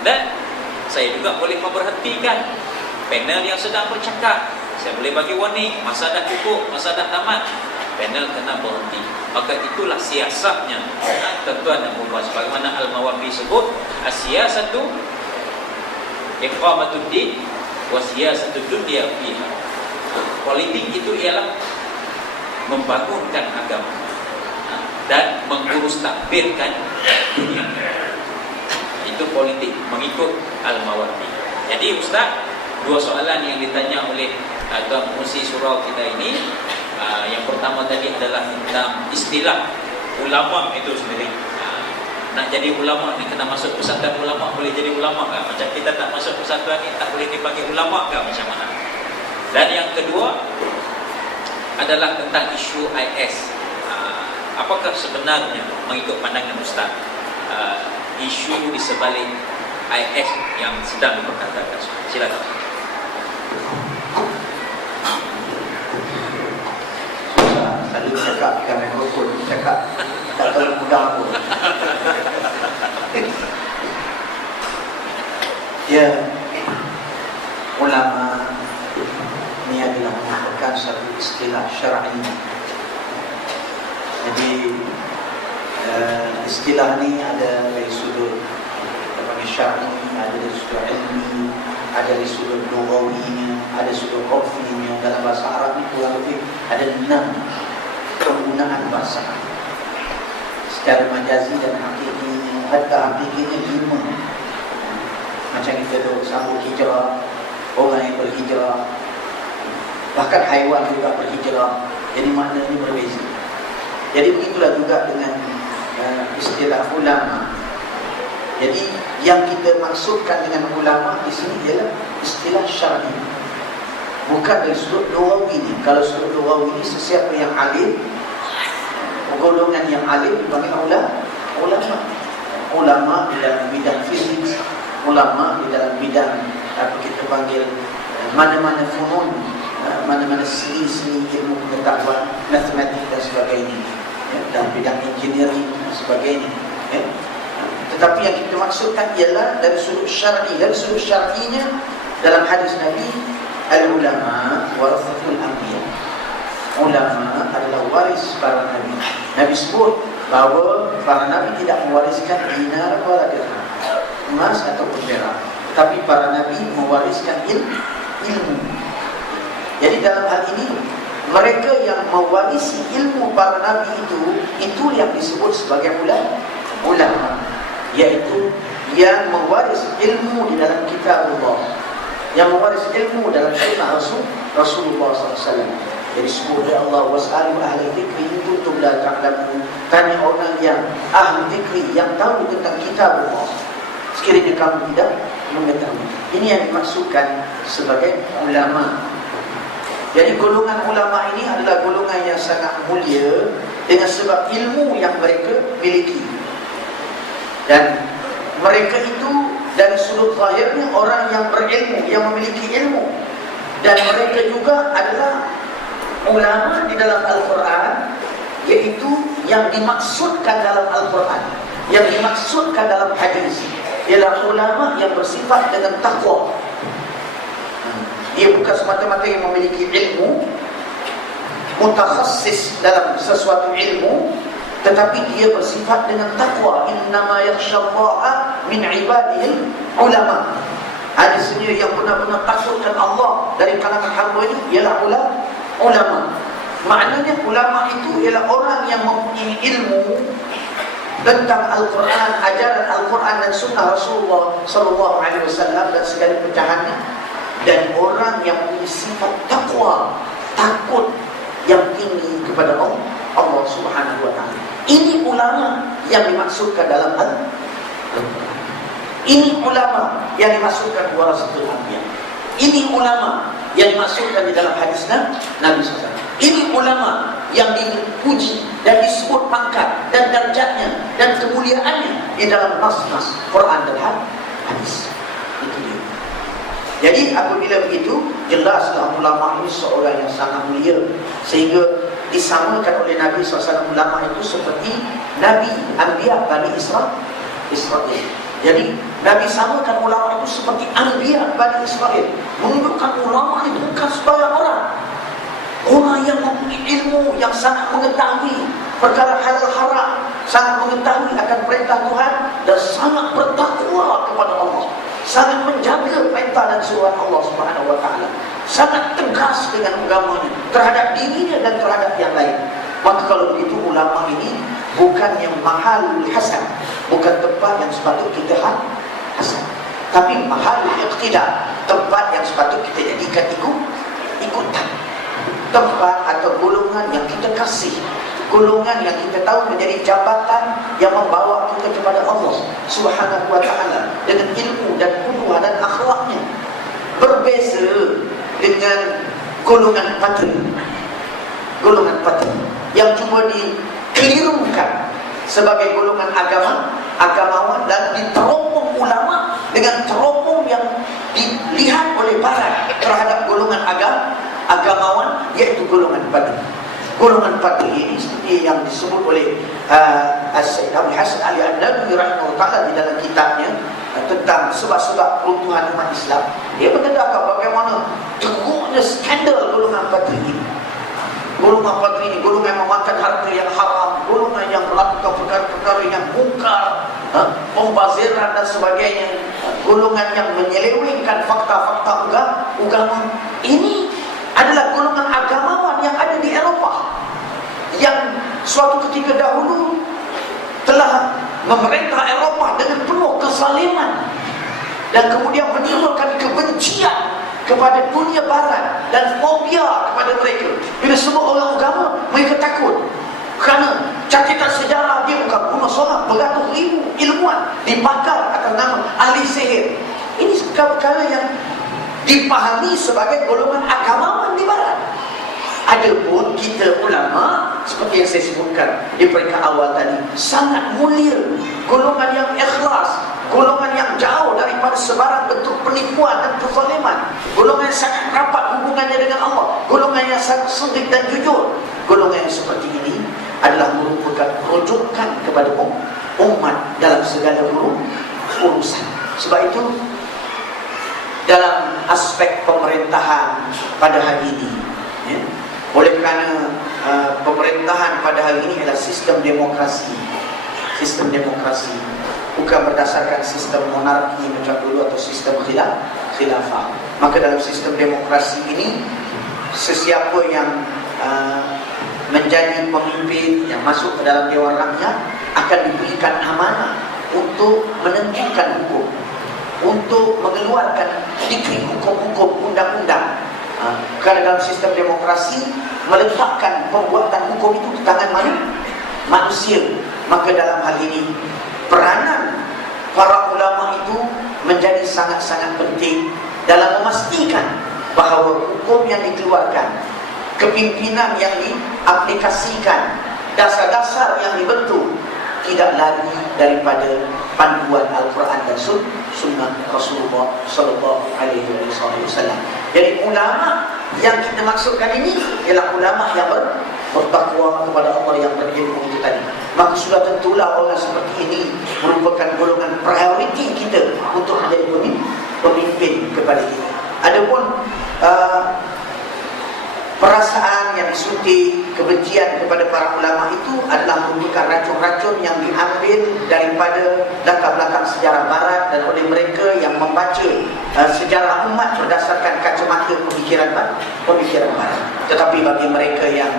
Dan saya juga boleh memberhentikan panel yang sedang bercakap. Saya boleh bagi warning, masa dah cukup, masa dah tamat, panel kena berhenti. Maka itulah siasatnya. Tuan-tuan dan puan-puan, sebagaimana Al-Mawardi sebut, as-siyasatu iqamatud din wa siyasatud dunya fiha. Politik itu ialah membangunkan agama dan mengurus takbirkan dunia. Itu politik mengikut Al-Mawardi. Jadi Ustaz, dua soalan yang ditanya oleh Tuan Pengurusi Surau kita ini, yang pertama tadi adalah tentang istilah ulama itu sendiri. Nak jadi ulama ni kena masuk persatuan ulama, boleh jadi ulama tak? Macam kita tak masuk persatuan ni tak boleh dipanggil ulama tak? Macam mana? Dan yang kedua adalah tentang isu IS. Apakah sebenarnya mengikut pandangan Ustaz isu di sebalik IS yang sedang diperkatakan? Silakan. Tadi cakap ikan mikrofon, cakap tak terlalu mudah pun. Ya, ulama ini adalah merupakan satu istilah syar'i. Jadi istilah ini ada dari sudut syar'i, ada dari sudut ilmi, ada dari sudut lughawinya, ada sudut urfinya. Dalam bahasa Arab ini kurang lebih ada 6 penggunaan bahasa. Secara majazi dan hakikinya, hatta hakikinya 5. Macam kita duk sambut hijrah, orang yang berhijrah, bahkan haiwan juga berhijrah. Jadi maknanya berbeza. Jadi begitulah juga dengan istilah ulama. Jadi yang kita maksudkan dengan ulama di sini ialah istilah syar'i, bukan dari sudut lughawi ini. Kalau sudut lughawi ini sesiapa yang alim, golongan yang alim dipanggil ulama. Ulama di dalam bidang fisik, ulama di dalam bidang apa kita panggil mana-mana funun, mana-mana seni ilmu pengetahuan, matematik dan sebagainya, ya, dalam bidang engineering dan sebagainya, ya. Tetapi yang kita maksudkan ialah dari sudut syar'i. Dari sudut syar'inya dalam hadis Nabi, al-ulama warathatul anbiya. Ulama adalah waris para nabi. Nabi sebut bahawa para nabi tidak mewariskan dinar atau dirham, emas ataupun perak, tapi para nabi mewariskan ilmu. Jadi dalam hal ini mereka yang mewarisi ilmu para nabi itu yang disebut sebagai ulama, yaitu yang mewaris ilmu di dalam kitab Allah, yang mewaris ilmu dalam sunnah Rasulullah SAW. Jadi sebut oleh Allah, was'alu ahli dzikri in kuntum la ta'lamun. Tanya orang yang ahli dzikri, yang tahu tentang kitab Allah, sekiranya kamu tidak mengetahui. Ini yang dimaksudkan sebagai ulama. Jadi golongan ulama ini adalah golongan yang sangat mulia dengan sebab ilmu yang mereka miliki. Dan mereka itu dari sudut zahirnya orang yang berilmu, yang memiliki ilmu. Dan mereka juga adalah ulama di dalam Al-Quran, yaitu yang dimaksudkan dalam Al-Quran, yang dimaksudkan dalam hadis, ialah ulama yang bersifat dengan takwa. Dia bukan semata-mata yang memiliki ilmu, mutakhassis dalam sesuatu ilmu, tetapi dia bersifat dengan takwa. Innama yakhshallaha min ibadihi ulama. Ada sendiri yang benar-benar takutkan Allah dari kalangan hamba ini ialah ulama. Maknanya ulama itu ialah orang yang mempunyai ilmu tentang Al-Quran, ajaran Al-Quran dan sunnah Rasulullah SAW dan segala pecahannya, dan orang yang mempunyai sifat takwa, takut yang tinggi kepada Allah Subhanahu wa ta'ala. Ini ulama yang dimaksudkan dalam Al-Quran. Ini ulama yang dimaksudkan warasatul anbiya. Ini ulama yang dimaksudkan di dalam hadis Nabi SAW. Ini ulama yang dipuji dan disebut pangkat dan darjatnya dan kemuliaannya di dalam nas-nas Quran dan hadis. Itu dia. Jadi apabila begitu, jelaslah ulama ini seorang yang sangat mulia, sehingga disamakan oleh Nabi SAW ulama itu seperti Nabi Anbiya Bani Israel. Jadi Nabi samakan ulama itu seperti Anbiya Bani Israel, menunjukkan ulama itu bukan sebagai orang yang mempunyai ilmu, yang sangat mengetahui perkara halal haram, sangat mengetahui akan perintah Tuhan, dan sangat bertakwa kepada Allah, sangat menjaga perintah dan suruhan Allah Subhanahu wa ta'ala, sangat tegas dengan agamanya terhadap dirinya dan terhadap yang lain. Maka kalau begitu ulama ini bukan yang mahalul hasan, bukan tempat yang sepatut kita hasan, tapi mahalul iqtida, tempat yang sepatut kita jadikan ikutan, tempat atau golongan yang kita kasih, golongan yang kita tahu menjadi jambatan yang membawa kita kepada Allah Subhanahu wa ta'ala dengan ilmu dan kuduah dan akhlaknya. Berbeza dengan golongan patri yang cuma dikelirukan sebagai golongan agamawan dan diteropong ulama dengan teropong yang dilihat oleh para terhadap golongan agamawan, yaitu golongan patri. Golongan patri ini seperti yang disebut oleh As-Sayyid Abdul Hasan Ali An-Nadwi rahimahullah di dalam kitabnya tentang sebab-sebab peruntuhan umat Islam. Dia mendedahkan bagaimana teruknya skandal golongan patri ini. Golongan patri ini golongan yang memakan harta yang haram, golongan yang melakukan perkara-perkara yang mungkar, pembaziran dan sebagainya, golongan yang menyelewengkan fakta-fakta agama. Ini adalah golongan agamawan yang ada di Eropah, yang suatu ketika dahulu telah memerintah Eropah dengan penuh kezaliman dan kemudian menimbulkan kebencian kepada dunia barat dan fobia kepada mereka. Bila sebut orang agama, mereka takut. Kerana catatan sejarah dia bukan bunuh seorang, beratus ribu ilmuwan dibakar atas nama ahli sihir. Ini perkara yang dipahami sebagai golongan agamawan di barat. Adapun kita ulama, seperti yang saya sebutkan di peringkat awal tadi, sangat mulia, golongan yang ikhlas, golongan yang jauh daripada sebarang bentuk penipuan dan kezaliman, golongan yang sangat rapat hubungannya dengan Allah, golongan yang sangat sengit dan jujur. Golongan yang seperti ini adalah merupakan rujukan kepada umat dalam segala urusan. Sebab itu dalam aspek pemerintahan pada hari ini, ya, oleh kerana pemerintahan pada hari ini adalah sistem demokrasi, bukan berdasarkan sistem monarki macam dulu atau sistem khilafah. Maka dalam sistem demokrasi ini, sesiapa yang menjadi pemimpin yang masuk ke dalam Dewan Rakyat akan diberikan amanah untuk menentukan hukum, untuk mengeluarkan dikri hukum-hukum undang-undang. Kerana dalam sistem demokrasi meletakkan pembuatan hukum itu di tangan manusia. Maka dalam hal ini peranan para ulama itu menjadi sangat-sangat penting dalam memastikan bahawa hukum yang dikeluarkan, kepimpinan yang diaplikasikan, dasar-dasar yang dibentuk tidak lari daripada panduan Al-Quran dan Sunnah Rasulullah Sallallahu Alaihi Wasallam. Jadi ulama yang kita maksudkan ini ialah ulama yang bertakwa kepada Allah, yang berilmu itu tadi. Maka sudah tentulah orang seperti ini merupakan golongan prioriti kita untuk menjadi pemimpin kepada kita. Adapun perasaan yang disuntik, kebencian kepada para ulama itu adalah merupakan racun-racun yang diambil daripada latar belakang sejarah barat dan oleh mereka yang membaca sejarah umat berdasarkan kacamata pemikiran barat. Tetapi bagi mereka yang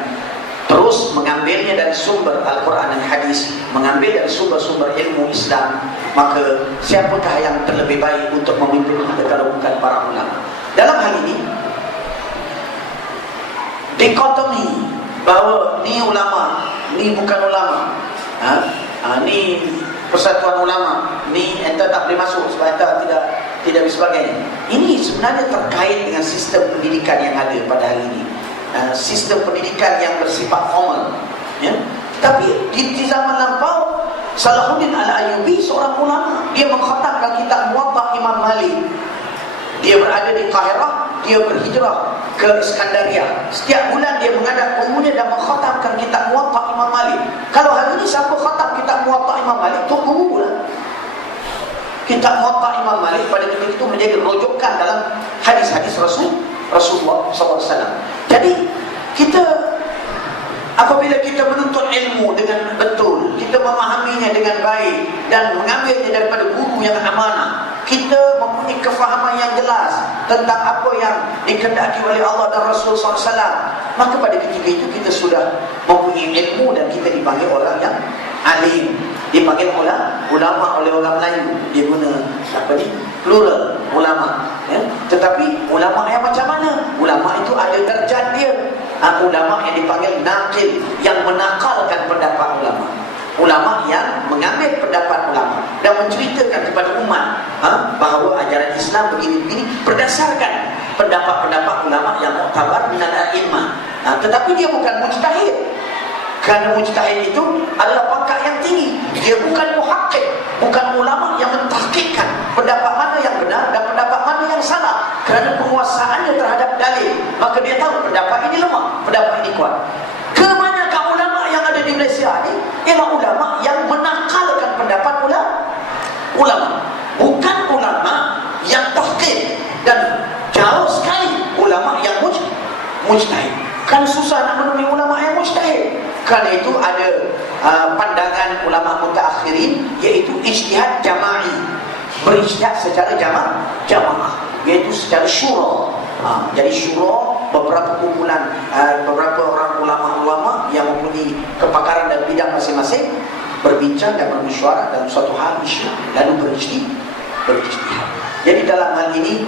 terus mengambilnya dari sumber Al-Quran dan Hadis, mengambil dari sumber-sumber ilmu Islam, maka siapakah yang terlebih baik untuk memimpin kita kalau bukan para ulama? Dalam hal ini dikotomi bahawa ni ulama, ni bukan ulama, ni persatuan ulama, ni enta tak boleh masuk sebab enta tidak sebagainya. Ini sebenarnya terkait dengan sistem pendidikan yang ada pada hari ini, sistem pendidikan yang bersifat formal, ya. Tapi di zaman lampau, Salahuddin Al-Ayyubi seorang ulama, dia mengkhatamkan kitab Muwatta Imam Malik. Dia berada di Qahirah, dia berhijrah ke Iskandaria. Setiap bulan dia menghadap gurunya dan mengkhatamkan kitab Muwatta Imam Malik. Kalau hari ini siapa khatam kitab Muwatta Imam Malik, tu guru lah. Kitab Muwatta Imam Malik pada ketika itu menjadi rujukan dalam hadis-hadis Rasulullah SAW. Jadi kita, apabila kita menuntut ilmu dengan betul, kita memahaminya dengan baik dan mengambilnya daripada guru yang amanah, kita mempunyai kefahaman yang jelas tentang apa yang dikehendaki oleh Allah dan Rasul SAW, maka pada ketika itu kita sudah mempunyai ilmu dan kita dipanggil orang yang alim, dipanggil ulama oleh orang Melayu. Dia guna plural ulama, ya? Tetapi ulama yang macam mana? Ulama itu ada darjat dia. Ulama yang dipanggil naqil, yang menakalkan pendapat ulama, ulama yang mengambil pendapat ulama dan menceritakan kepada umat bahawa ajaran Islam begini-begini berdasarkan pendapat-pendapat ulama yang muktabar minal a'immah. Tetapi dia bukan mujtahid, kerana mujtahid itu adalah pangkat yang tinggi. Dia bukan muhakkik, bukan ulama yang mentahqiqkan pendapat mana yang benar dan pendapat mana yang salah. Kerana penguasaannya terhadap dalil, maka dia tahu pendapat ini lemah, pendapat ini kuat. Kebanyakan ulama yang ada di Malaysia ini ialah ulama yang menakalkan pendapat ulama, bukan ulama yang tahqiq, dan jauh sekali ulama yang mujtahid. Kan susah nak menemui ulama yang mujtahid. Kerana itu ada pandangan ulama mutaakhirin, iaitu ijtihad jama'i, berijtihad secara jamaah, iaitu secara syura. Jadi syura, beberapa kumpulan, beberapa orang ulama-ulama yang mempunyai kepakaran dalam bidang masing-masing berbincang dan bermusyawarah dalam suatu hal isu, lalu berijtihad. Jadi dalam hal ini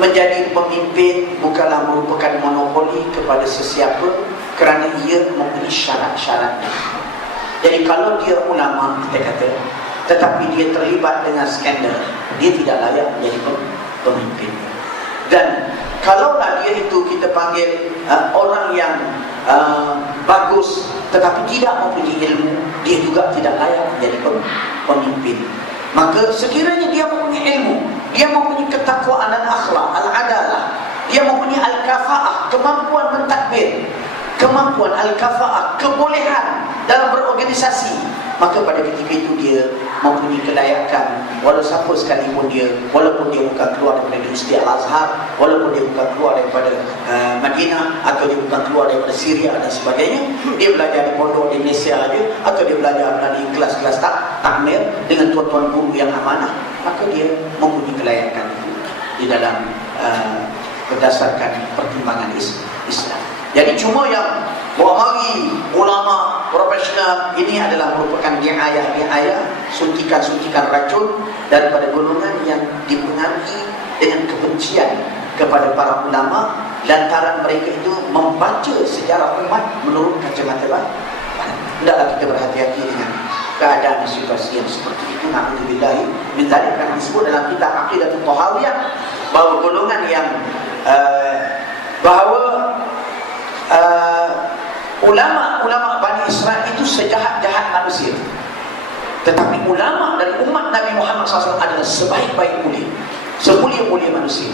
menjadi pemimpin bukanlah merupakan monopoli kepada sesiapa, kerana ia mempunyai syarat-syaratnya. Jadi kalau dia ulama, kita kata, tetapi dia terlibat dengan skandal, dia tidak layak menjadi pemimpin. Dan kalaulah dia itu kita panggil orang yang bagus tetapi tidak mempunyai ilmu, dia juga tidak layak menjadi pemimpin. Maka sekiranya dia mempunyai ilmu, dia mempunyai ketakwaan dan akhlak, al-adalah, dia mempunyai al-kafa'ah, kemampuan mentadbir, kemampuan al-kafa'ah, kebolehan dalam berorganisasi, maka pada ketika itu dia mempunyai kelayakan. Walau siapa sekalipun dia, walaupun dia bukan keluar daripada Universiti Al-Azhar, walaupun dia bukan keluar daripada Madinah, atau dia bukan keluar daripada Syria dan sebagainya, dia belajar di pondok di Malaysia saja, atau dia belajar di kelas-kelas takmir dengan tuan-tuan guru yang amanah, maka dia mempunyai kelayakan itu di dalam berdasarkan pertimbangan Islam. Jadi cuma yang wahai ulama profesional ini adalah merupakan diayah-diayah, suntikan-suntikan racun daripada golongan yang dipengaruhi dengan kebencian kepada para ulama, lantaran mereka itu membaca sejarah umat menurut kacamata barat. Hendaklah kita berhati-hati dengan keadaan situasi yang seperti itu. Na'udzubillahi min dzalik, kan disebut dalam kitab Aqidatul Tahawiyah bahawa golongan yang ulama Bani Israel itu sejahat-jahat manusia, tetapi ulama dari umat Nabi Muhammad SAW adalah sebaik-baik mulia, semulia-mulia manusia.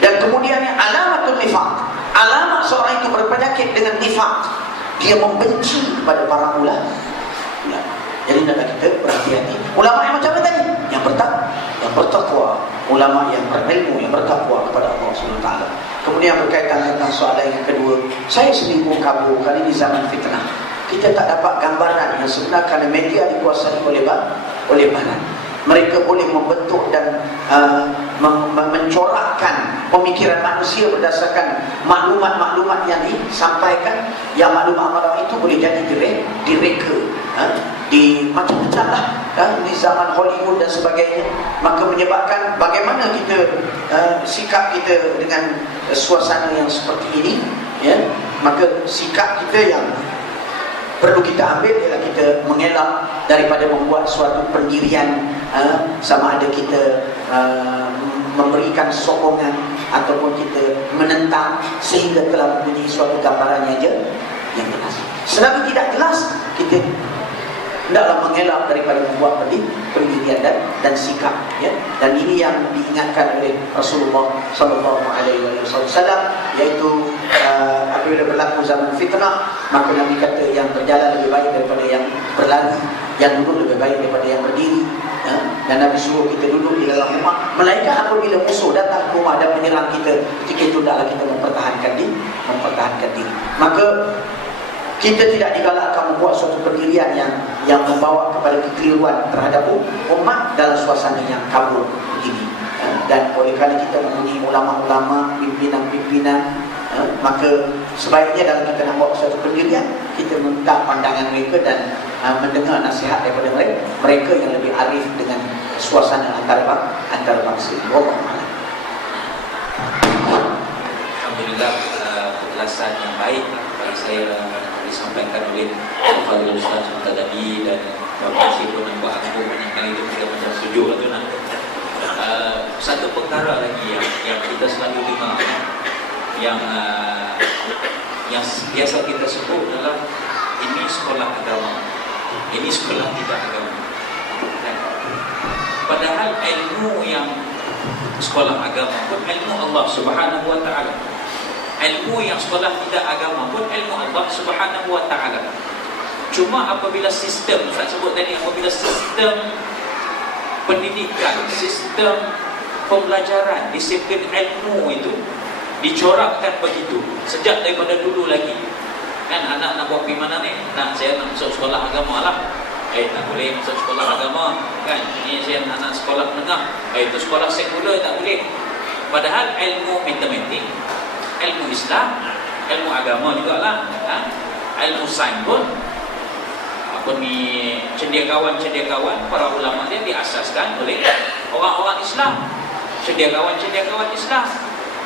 Dan kemudian alamatul nifaq, alamat seorang itu berpenyakit dengan nifaq, dia membenci kepada para ulama. Jadi hendaklah kita berhati-hati. Ulama yang macam mana tadi? Yang bertakwa, ulama yang berilmu, yang bertakwa kepada Allah SWT. Kemudian berkaitan tentang soalan yang kedua, saya sendiri pun kabur kali di zaman fitnah. Kita tak dapat gambaran yang sebenar kerana media dikuasai oleh barat. Mereka boleh membentuk dan mencorakkan pemikiran manusia berdasarkan maklumat-maklumat yang disampaikan, yang maklumat-maklumat itu boleh jadi direka, di macam-macam lah, di zaman Hollywood dan sebagainya. Maka menyebabkan bagaimana kita sikap kita dengan suasana yang seperti ini, ya. Maka sikap kita yang perlu kita ambil ialah kita mengelak daripada membuat suatu pendirian, sama ada kita memberikan sokongan ataupun kita menentang sehingga telah mempunyai suatu gambaran yang jelas. Selagi tidak jelas, kita hendaklah mengelak daripada membuat pendirian dan sikap, ya. Dan ini yang diingatkan oleh Rasulullah SAW, iaitu apabila berlaku zaman fitnah, maka Nabi kata yang berjalan lebih baik daripada yang berlari, yang duduk lebih baik daripada yang berdiri, ya. Dan Nabi suruh kita duduk di dalam rumah, melainkan apabila musuh datang ke rumah dan menyerang kita, ketika itu hendaklah kita mempertahankan diri. Maka kita tidak digalakkan membuat suatu pendirian yang membawa kepada kekeliruan terhadap umat dalam suasana yang kabur begini. Dan oleh kerana kita mempunyai ulama-ulama, pimpinan-pimpinan, maka sebaiknya dalam kita nak buat suatu pendirian, kita minta pandangan mereka dan mendengar nasihat daripada mereka yang lebih arif dengan suasana antara bangsa. Alhamdulillah, penjelasan yang baik pada saya disampaikan oleh Fadil Ustaz tadi, dan Bapak Sipun dan Pak Aku banyak kali itu kita macam setuju lah tu nak. Satu perkara lagi yang kita selalu dengar, yang biasa kita sebut adalah ini sekolah agama, ini sekolah tidak agama. Padahal ilmu yang sekolah agama pun ilmu Allah Subhanahu Wa Taala. Ilmu yang sekolah tidak agama pun ilmu Allah Subhanahu Wa Taala. Cuma apabila sistem, Ustaz sebut tadi, apabila sistem pendidikan, sistem pembelajaran, disiplin ilmu itu dicorakkan begitu sejak daripada dulu lagi. Kan anak nak buat pergi mana ni? Saya nak masuk sekolah agama lah. Tak boleh masuk sekolah agama. Kan ini saya anak sekolah menengah. Itu sekolah sekular, tak boleh. Padahal ilmu matematik, ilmu Islam, ilmu agama jugalah, ilmu sains pun cendekiawan para ulama dia diasaskan oleh orang-orang Islam, cendekiawan Islam.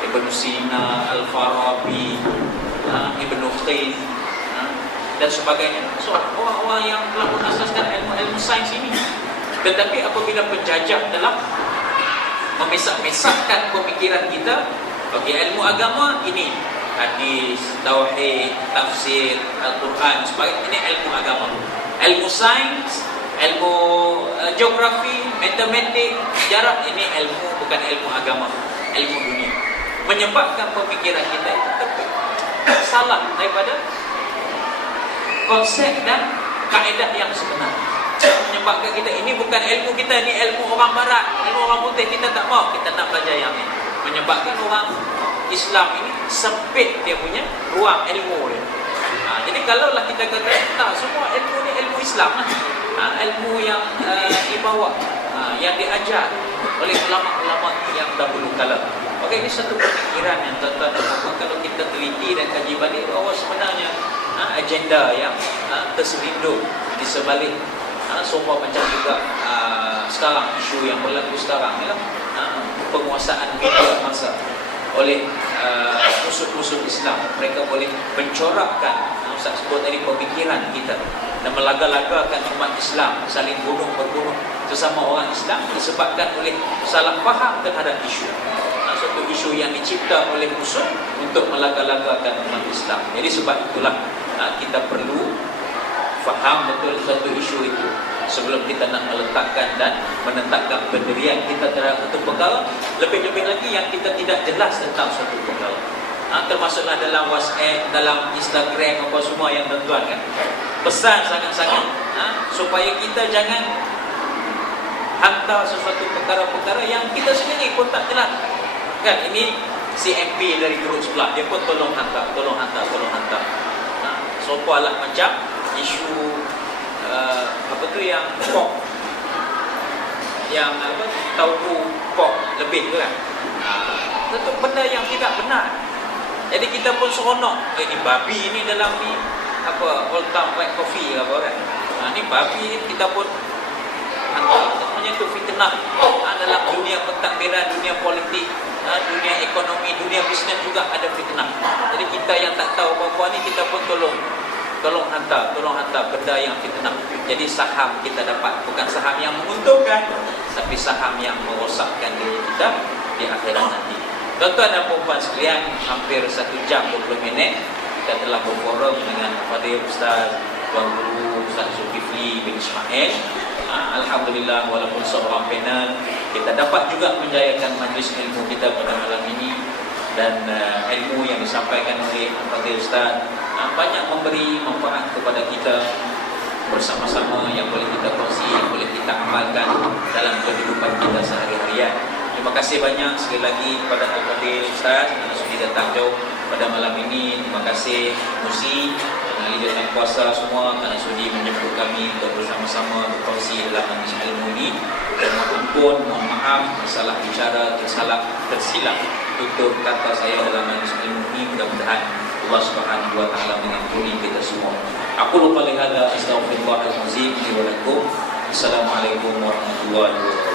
Ibn Sina, Al-Farabi, Ibn Qayyim dan sebagainya. So orang-orang yang telah mengasaskan ilmu sains ini. Tetapi apabila penjajah telah memesak-mesakkan pemikiran kita, bagi ilmu agama ini hadis, tauhid, tafsir, Al-Quran, sebagainya, ini ilmu agama. Ilmu sains, ilmu geografi, matematik, sejarah, ini ilmu, bukan ilmu agama, ilmu dunia. Menyebabkan pemikiran kita itu salah daripada konsep dan kaedah yang sebenar. Menyebabkan kita ini bukan ilmu kita, ini ilmu orang barat, ilmu orang putih, kita tak mau, kita nak belajar yang ini. Menyebabkan orang Islam ini sempit dia punya ruang ilmu dia. Jadi kalaulah kita kata tak, semua ilmu ni ilmu Islam lah. Ilmu yang dibawa, yang diajar oleh ulama-ulama yang dahulu kala. Okey, ini satu pemikiran yang tuan-tuan kalau kita teliti dan kaji balik bahawa sebenarnya agenda yang terselindung di sebalik semua macam juga sekarang isu yang berlaku sekarang ialah penguasaan media masa oleh musuh-musuh Islam. Mereka boleh mencorakkan Ustaz sebut tadi pemikiran kita dan melaga-lagakan umat Islam, saling berbunuh sesama orang Islam disebabkan oleh salah faham terhadap isu. Satu isu yang dicipta oleh musuh untuk melaga-lagakan umat Islam. Jadi sebab itulah kita perlu faham betul satu isu itu sebelum kita nak meletakkan dan menetapkan pendirian kita terhadap satu perkara. Lebih-lebih lagi yang kita tidak jelas tentang suatu perkara, termasuklah dalam WhatsApp, dalam Instagram, apa semua yang tuan-tuan kan pesan sangat-sangat supaya kita jangan hantar sesuatu perkara-perkara yang kita sendiri pun tak jelas kan. Ini si MP dari grup sebelah, dia pun tolong hantar. Sopalah macam isu apa tu yang pok, yang apa, tauku pok lebih tu kan, itu benda yang tidak benar. Jadi kita pun seronok, ni babi ni dalam ni apa, Old Town White Coffee ke apa kan, ni babi kita pun hantar. Semuanya tu fitnah dalam dunia pentadbiran, dunia politik, dunia ekonomi, dunia bisnes juga ada fitnah. Jadi kita yang tak tahu apa-apa ni kita pun tolong hantar benda yang fitnah. Jadi saham kita dapat bukan saham yang menguntungkan, tapi saham yang merosakkan diri kita di akhirat nanti. Tuan-tuan dan puan sekalian, hampir 1 jam 20 minit kita telah berforum dengan Fadil Ustaz Tuan Guru Ustaz Zulkifli bin Ismail. Alhamdulillah, walaupun seorang panel, kita dapat juga menjayakan majlis ilmu kita pada malam ini. Dan ilmu yang disampaikan oleh Fadil Ustaz banyak memberi manfaat kepada kita bersama-sama, yang boleh kita kongsi, yang boleh kita amalkan dalam kehidupan kita sehari-harian. Terima kasih banyak sekali lagi kepada Al-Fadil Ustaz yang sudah datang jauh pada malam ini. Terima kasih Musi dan leader dan kuasa semua kerana sudi menjemput kami untuk bersama-sama berkongsi dalam majlis ilmu ini. Dan mohon maaf salah bicara, tersilap tutur kata saya dalam majlis ilmu ini. Mudah-mudahan Allah Subhanahu wa taala mengampuni kita semua. Aku lupa lihada, astaghfirullahalazim wa lakum. Assalamualaikum warahmatullahi wabarakatuh.